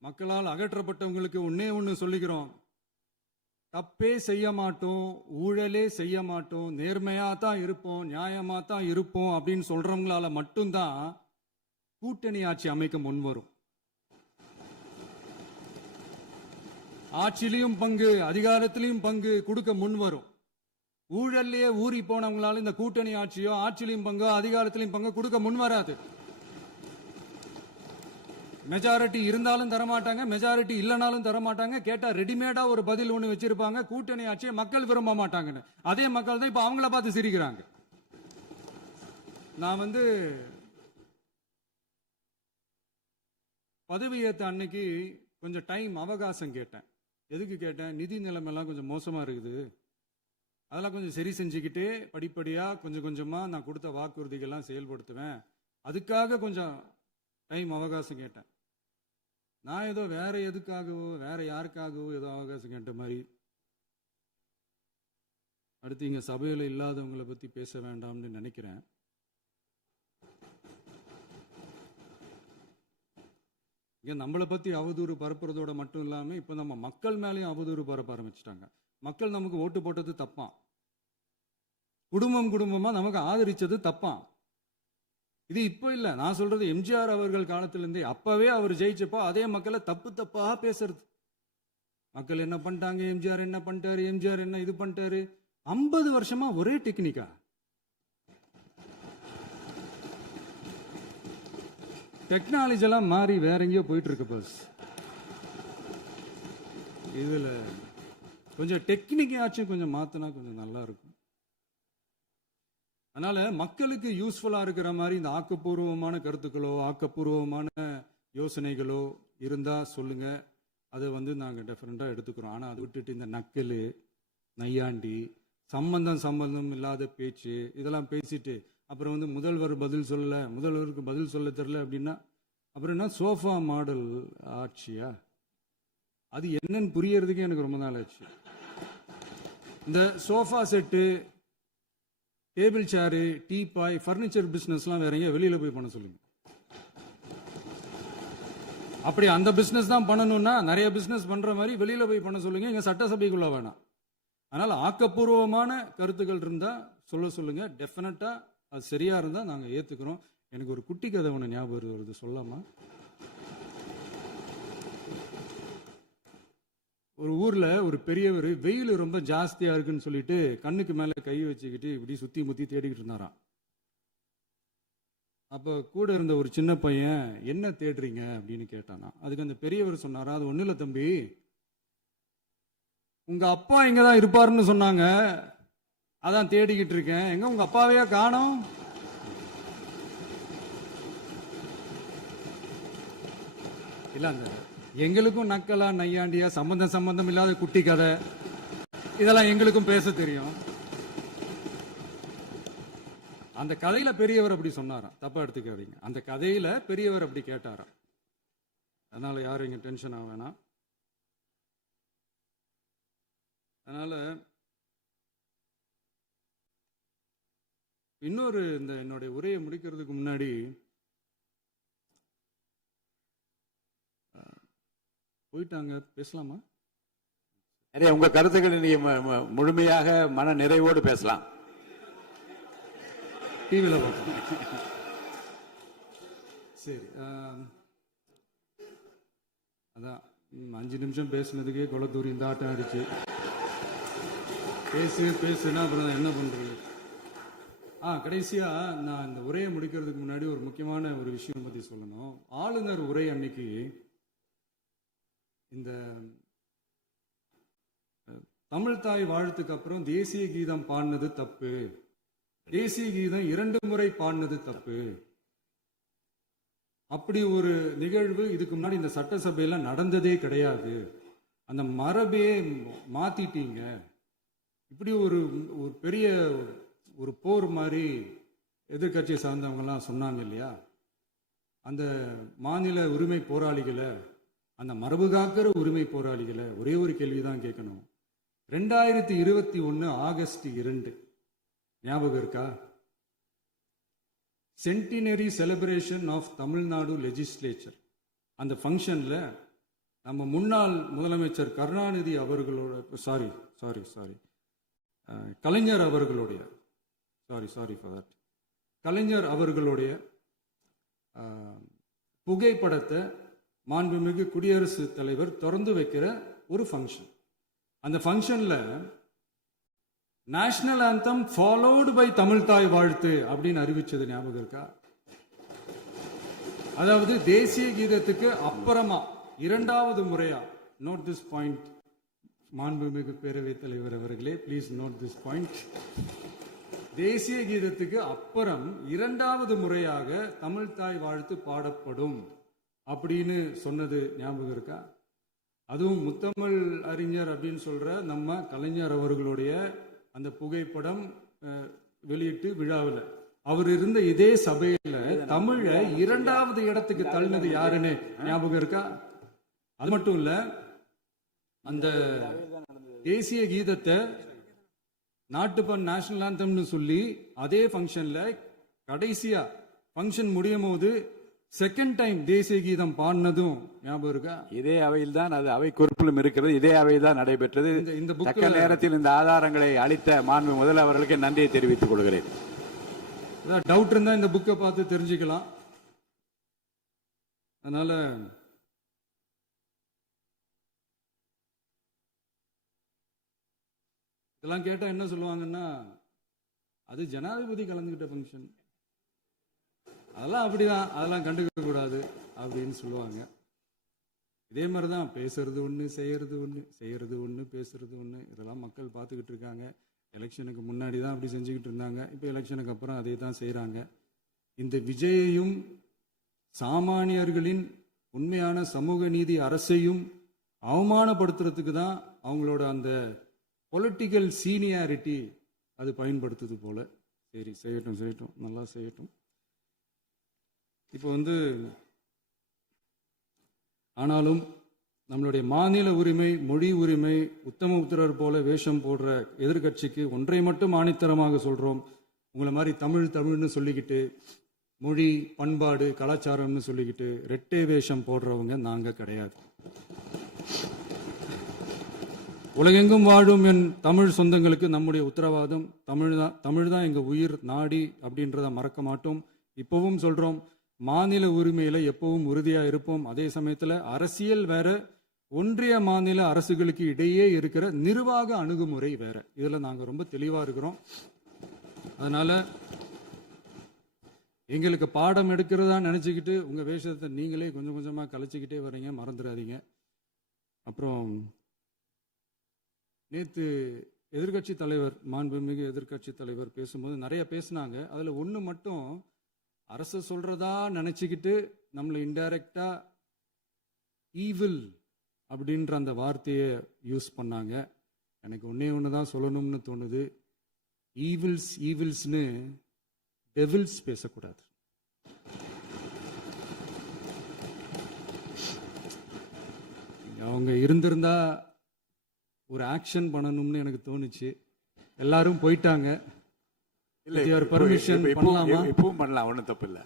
மக்களால் அகற்றப்பட்டவங்களுக்கு ஒண்ணு சொல்லிக்கிறோம், தப்பே செய்ய மாட்டோம், ஊழலே செய்ய மாட்டோம், நேர்மையா தான் இருப்போம், நியாயமா தான் இருப்போம் அப்படின்னு சொல்றவங்களால மட்டும்தான் கூட்டணி ஆட்சி அமைக்க முன்வரும். ஆட்சியிலையும் பங்கு, அதிகாரத்திலையும் பங்கு கொடுக்க முன்வரும். ஊழல்லையே ஊறி போனவங்களால இந்த கூட்டணி ஆட்சியோ ஆட்சியிலையும் பங்கோ அதிகாரத்திலையும் பங்கோ கொடுக்க முன்வராது. மெஜாரிட்டி இருந்தாலும் தரமாட்டாங்க, மெஜாரிட்டி இல்லைனாலும் தரமாட்டாங்க. கேட்டா ரெடிமேடா ஒரு பதில் ஒண்ணு வச்சிருப்பாங்க, கூட்டணி ஆட்சியை மக்கள் விரும்ப மாட்டாங்கன்னு. அதே மக்கள் தான் இப்ப அவங்கள பார்த்து சிரிக்கிறாங்க. நான் பதவியேற்ற அன்னைக்கு கொஞ்சம் டைம் அவகாசம் கேட்டேன். எதுக்கு கேட்டேன்? நிதி நிலைமைலாம் கொஞ்சம் மோசமா இருக்குது, அதெல்லாம் கொஞ்சம் சரி செஞ்சுக்கிட்டு படிப்படியா கொஞ்சம் கொஞ்சமா நான் கொடுத்த வாக்குறுதிகள்லாம் செயல்படுத்துவேன், அதுக்காக கொஞ்சம் டைம் அவகாசம் கேட்டேன். நான் ஏதோ வேற எதுக்காகவோ வேற யாருக்காகவோ ஏதோ அவகாசம் கேட்ட மாதிரி. அடுத்து இங்க சபையில இல்லாதவங்களை பத்தி பேச வேண்டாம்னு நினைக்கிறேன். இங்க நம்மளை பத்தி அவதூறு பரப்புறதோட மட்டும் இல்லாம இப்ப நம்ம மக்கள் மேலேயும் அவதூறு பரப்ப ஆரம்பிச்சிட்டாங்க. மக்கள் நமக்கு ஓட்டு போட்டது தப்பான், குடும்பம் குடும்பமா நமக்கு ஆதரிச்சது தப்பான். இது இப்ப இல்ல, நான் சொல்றது எம்ஜிஆர் அவர்கள் காலத்திலிருந்தே. அப்பவே அவர் ஜெயிச்சப்போ அதே மக்களை தப்பு தப்பா பேசுறது. மக்கள் என்ன பண்ணிட்டாங்க, எம்ஜிஆர் என்ன பண்ணிட்டாரு, எம்ஜிஆர் என்ன இது பண்ணிட்டாரு. 50 வருஷமா ஒரே டெக்னிக்கா. டெக்னாலஜி எல்லாம் மாறி வேற எங்கேயோ போயிட்டு இருக்கு பஸ். இதுல கொஞ்சம் டெக்னிக்காச்சும் கொஞ்சம் மாத்தினா கொஞ்சம் நல்லா இருக்கும். அதனால மக்களுக்கு யூஸ்ஃபுல்லா இருக்கிற மாதிரி இந்த ஆக்கப்பூர்வமான கருத்துக்களோ ஆக்கப்பூர்வமான யோசனைகளோ இருந்தா சொல்லுங்க, அதை நாங்க டெஃபரெண்டா எடுத்துக்கிறோம். ஆனா அதை விட்டுட்டு இந்த நக்கல் நையாண்டி சம்பந்தம் இல்லாத பேச்சு இதெல்லாம் பேசிட்டு அப்புறம் முதல்வர் பதில் சொல்லல, முதல்வருக்கு பதில் சொல்ல தெரியல அப்படின்னா அப்புறம் என்ன சோஃபா மாடல் ஆட்சியா? அது என்னன்னு புரியறதுக்கே எனக்கு ரொம்ப நாள் ஆச்சு. இந்த sofa set, table chair, teapoy, furniture பிசினஸ்லாம் வேற எங்கேயா வெளியில போய் பண்ண சொல்லுங்க. அப்படி அந்த பிசினஸ் தான் பண்ணணும்னா நிறைய பிசினஸ் பண்ற மாதிரி வெளியில போய் பண்ண சொல்லுங்க, இங்க சட்டசபைக்குள்ள வேணாம். அதனால ஆக்கப்பூர்வமான கருத்துக்கள் இருந்தா சொல்லுங்க, டெஃபினட்டா அது சரியா இருந்தா நாங்க ஏத்துக்கிறோம். எனக்கு ஒரு குட்டி கதை ஒன்று ஞாபகம் வருது, சொல்லாமா? ஒரு ஊர்ல ஒரு பெரியவர் வெயில் ரொம்ப ஜாஸ்தியா இருக்குன்னு சொல்லிட்டு கண்ணுக்கு மேல கை வச்சுக்கிட்டு இப்படி சுத்தி முத்தி தேடிக்கிட்டு இருந்தாராம். அப்ப கூட இருந்த ஒரு சின்ன பையன் என்ன தேடுறீங்க அப்படின்னு கேட்டானா. அதுக்கு அந்த பெரியவர் சொன்னாரா, அது ஒண்ணு இல்ல தம்பி, உங்க அப்பா இங்கதான் இருப்பாருன்னு சொன்னாங்க, அதான் தேடிக்கிட்டு இருக்கேன். எங்க உங்க அப்பாவையா காணோம்? இல்ல அந்த எங்களுக்கும் நக்கலா நையாண்டியா சம்பந்தம் இல்லாத குட்டி கதை இதெல்லாம் எங்களுக்கும் பேச தெரியும். அந்த கதையில பெரியவர் அப்படி சொன்னாராம், தப்பா எடுத்துக்காதீங்க. அந்த கதையில பெரியவர் அப்படி கேட்டாராம். அதனால யாரும் இங்க டென்ஷன் ஆக வேணாம். அதனால இன்னொரு இந்த என்னுடைய உரையை முடிக்கிறதுக்கு முன்னாடி போயிட்டாங்க, பேசலாமா? நிறைய உங்க கருத்துக்களை நீங்க முழுமையாக மன நிறைவோடு பேசலாம். டிவியில பார்ப்போம். சரி, அதான் 5 நிமிஷம் பேசுனதுக்கே கொளத்தூரி இந்த ஆட்டம் ஆயிடுச்சு. பேசுனா அப்புறம் என்ன பண்றது? கடைசியா நான் இந்த உரையை முடிக்கிறதுக்கு முன்னாடி ஒரு முக்கியமான ஒரு விஷயம் பத்தி சொல்லணும். ஆளுநர் உரை அன்னைக்கு இந்த தமிழ் தாய் வாழ்த்துக்கு அப்புறம் தேசிய கீதம் பாடினது தப்பு, தேசிய கீதம் 2 முறை பாடினது தப்பு, அப்படி ஒரு நிகழ்வு இதுக்கு முன்னாடி இந்த சட்டசபையில நடந்ததே கிடையாது, அந்த மரபே மாத்திட்டீங்க, இப்படி ஒரு பெரிய ஒரு போர் மாதிரி எதிர்கட்சியை சார்ந்தவங்கலாம் சொன்னாங்க இல்லையா? அந்த மாநில உரிமை போராளிகளை, அந்த மரபு காக்கிற உரிமை போராளிகளை ஒரே ஒரு கேள்விதான் கேட்கணும். 2021 ஆகஸ்ட் 2 ஞாபகம் இருக்கா? Centenary celebration of Tamil Nadu legislature. அந்த ஃபங்க்ஷன்ல நம்ம முன்னாள் முதலமைச்சர் கருணாநிதி அவர்களோட கலைஞர் அவர்களுடைய கலைஞர் அவர்களுடைய புகைப்படத்தை மாண்புமிகு குடியரசுத் தலைவர் திறந்து வைக்கிற ஒரு ஃபங்க்ஷன். அந்த ஃபங்க்ஷன்ல national anthem followed by Tamil Thai Vazhthu அப்படின்னு அறிவிச்சது ஞாபகம் இருக்கா? அதாவது தேசிய கீதத்துக்கு அப்புறமா இரண்டாவது முறையா, நோட் திஸ் பாயிண்ட் மாண்புமிகு பேரவைத் தலைவர் அவர்களே, ப்ளீஸ் நோட் திஸ் பாயிண்ட். தேசிய கீதத்துக்கு அப்புறம் இரண்டாவது முறையாக தமிழ் தாய் வாழ்த்து பாடப்படும் அப்படின்னு சொன்னது ஞாபகம் இருக்கா? அதுவும் முத்தமிழ் அறிஞர் அப்படின்னு சொல்ற நம்ம கலைஞர் அவர்களுடைய அந்த புகைப்படம் வெளியிட்டு விழாவில் அவர் இருந்த இதே சபையில தமிழ இரண்டாவது இடத்துக்கு தள்ளினது யாருன்னு ஞாபகம் இருக்கா? அது மட்டும் இல்ல, அந்த தேசிய கீதத்தை நாட்டுப்பண் நேஷனல் ஆந்தம்னு சொல்லி அதே ஃபங்க்ஷன்ல கடைசியா ஃபங்க்ஷன் முடியும் போது செகண்ட் டைம் தேசிய கீதம் பாடினதும் ஞாபகம் இருக்கா? இதே அவையில் தான், அது அவை குறிப்பிலும் இருக்கிறது, இதே அவையில் தான் நடைபெற்றது. இந்த தக்க நேரத்தில் இந்த ஆதாரங்களை அளித்த மாண்பு முதல் அவர்களுக்கு நன்றியை தெரிவித்துக் கொள்கிறேன். டவுட் இருந்தா இந்த புக்கை பார்த்து தெரிஞ்சுக்கலாம். அதனால இதெல்லாம் கேட்டா என்ன சொல்லுவாங்கன்னா, அது ஜனாதிபதி கலந்துகிட்ட ஃபங்க்ஷன், அதெல்லாம் அப்படிதான், அதெல்லாம் கண்டுக்க கூடாது அப்படின்னு சொல்லுவாங்க. இதே மாதிரிதான் பேசுறது ஒண்ணு, செய்யறது ஒண்ணு, செய்யறது ஒண்ணு, பேசுறது ஒண்ணு. இதெல்லாம் மக்கள் பார்த்துக்கிட்டு இருக்காங்க. எலெக்ஷனுக்கு முன்னாடி தான் அப்படி செஞ்சுக்கிட்டு இருந்தாங்க. இப்போ எலெக்ஷனுக்கு அப்புறம் அதே தான் செய்கிறாங்க. இந்த விஜயையும் சாமானியர்களின் உண்மையான சமூக நீதி அரசையும் அவமானப்படுத்துறதுக்கு தான் அவங்களோட அந்த பொலிட்டிக்கல் சீனியாரிட்டி அது பயன்படுத்துது போல. சரி, செய்யட்டும் செய்யட்டும், நல்லா செய்யட்டும். இப்போ ஆனாலும் நம்மளுடைய மாநில உரிமை, மொழி உரிமை, உத்தமபுத்திரர் போல வேஷம் போடுற எதிர்கட்சிக்கு ஒன்றை மட்டும் ஆணித்தரமாக சொல்றோம். உங்களை மாதிரி தமிழ்னு சொல்லிக்கிட்டு, மொழி, பண்பாடு, கலாச்சாரம்னு சொல்லிக்கிட்டு ரெட்டை வேஷம் போடுறவங்க நாங்க கிடையாது. உலகெங்கும் வாழும் என் தமிழ் சொந்தங்களுக்கு நம்முடைய உத்தரவாதம் தமிழ் தான் எங்க உயிர் நாடி அப்படின்றத மறக்க மாட்டோம். இப்பவும் சொல்றோம், மாநில உரிமையில எப்பவும் உறுதியா இருப்போம். அதே சமயத்துல அரசியல் வேற, ஒன்றிய மாநில அரசுகளுக்கு இடையே இருக்கிற நிர்வாக அணுகுமுறை வேற. இதுல நாங்க ரொம்ப தெளிவா இருக்கிறோம். அதனால எங்களுக்கு பாடம் எடுக்கிறதா நினைச்சுக்கிட்டு உங்க வேஷத்தை நீங்களே கொஞ்சம் கொஞ்சமா கலைச்சிக்கிட்டே வர்றீங்க, மறந்துடாதீங்க. அப்புறம் நேத்து எதிர்கட்சி தலைவர், மாண்புமிகு எதிர்கட்சி தலைவர் பேசும்போது நிறைய பேசினாங்க. அதுல ஒண்ணு மட்டும், அரசு சொல்றதா நினைச்சுக்கிட்டு நம்மளை இன்டைரக்டா ஈவில் அப்படின்ற அந்த வார்த்தையை யூஸ் பண்ணாங்க. எனக்கு ஒண்ணு தான் சொல்லணும்னு தோணுது. ஈவில்ஸ்னு டெவில்ஸ் பேசக்கூடாது. அவங்க இருந்திருந்தா ஒரு ஆக்ஷன் பண்ணணும்னு எனக்கு தோணுச்சு. எல்லாரும் போயிட்டாங்க. பர்மிஷன் பண்ணலாமா? இப்பவும் பண்ணலாம், ஒன்றும் தப்பு இல்லை.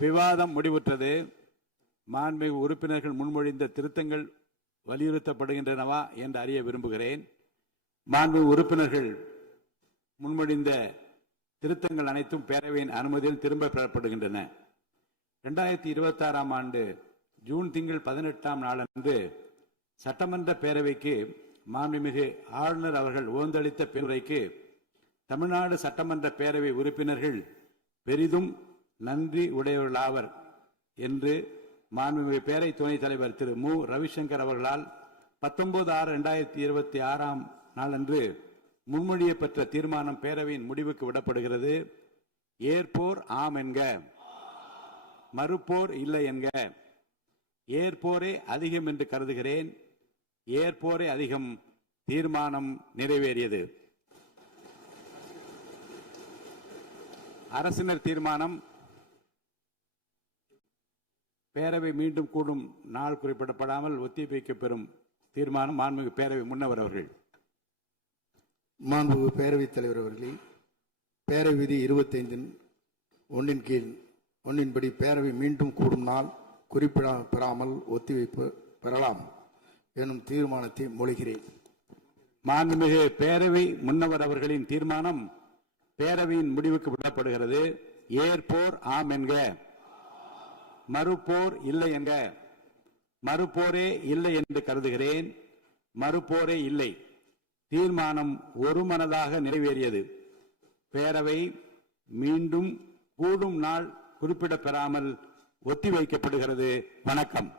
விவாதம் முடிவுற்றது. மாண்புமிகு உறுப்பினர்கள் முன்மொழிந்த திருத்தங்கள் வலியுறுத்தப்படுகின்றனவா என்று அறிய விரும்புகிறேன். மாண்புமிகு உறுப்பினர்கள் முன்மொழிந்த திருத்தங்கள் அனைத்தும் பேரவையின் அனுமதியில் திரும்ப பெறப்படுகின்றன. 2026 ஆண்டு ஜூன் திங்கள் 18ஆம் நாளன்று சட்டமன்ற பேரவைக்கு மாண்புமிகு ஆளுநர் அவர்கள் ஓந்தளித்த பெருரைக்கு தமிழ்நாடு சட்டமன்ற பேரவை உறுப்பினர்கள் பெரிதும் நன்றி உடையவர்களாவர் என்று மாண்புமிகு பேரவை துணைத் தலைவர் திரு மு ரவிசங்கர் அவர்களால் 19/6/2026 நாளன்று முன்மொழியப்பட்ட தீர்மானம் பேரவையின் முடிவுக்கு விடப்படுகிறது. ஏற்போர் ஆம் என்க, மறுப்போர் இல்லை என்க. ஏற்போரே அதிகம் என்று கருதுகிறேன். ஏற்போரே அதிகம். தீர்மானம் நிறைவேறியது. அரசினர் தீர்மானம். பேரவை மீண்டும் கூடும் நாள் குறிப்பிடப்படாமல் ஒத்திவைக்கப்பெறும் தீர்மானம். மாண்புமிகு பேரவை முன்னவர் அவர்கள். மாண்புமிகு பேரவைத் தலைவர் அவர்களே, பேரவை விதி 25 1 கீழ் 1 படி பேரவை மீண்டும் கூடும் நாள் பெறாமல் ஒத்திவைப்பு பெறலாம் எனும் தீர்மானத்தை மொழிகிறேன். மாண்புமிகு பேரவை முன்னவர் அவர்களின் தீர்மானம் பேரவையின் முடிவுக்கு விடப்படுகிறது. ஏற்போர் ஆம் என்க, மறுப்போர் இல்லை என்க. மறுப்போரே இல்லை என்று கருதுகிறேன். மறுப்போரே இல்லை. தீர்மானம் ஒருமனதாக நிறைவேறியது. பேரவை மீண்டும் கூடும் நாள் குறிப்பிடப்பெறாமல் ஒத்திவைக்கப்படுகிறது. வணக்கம்.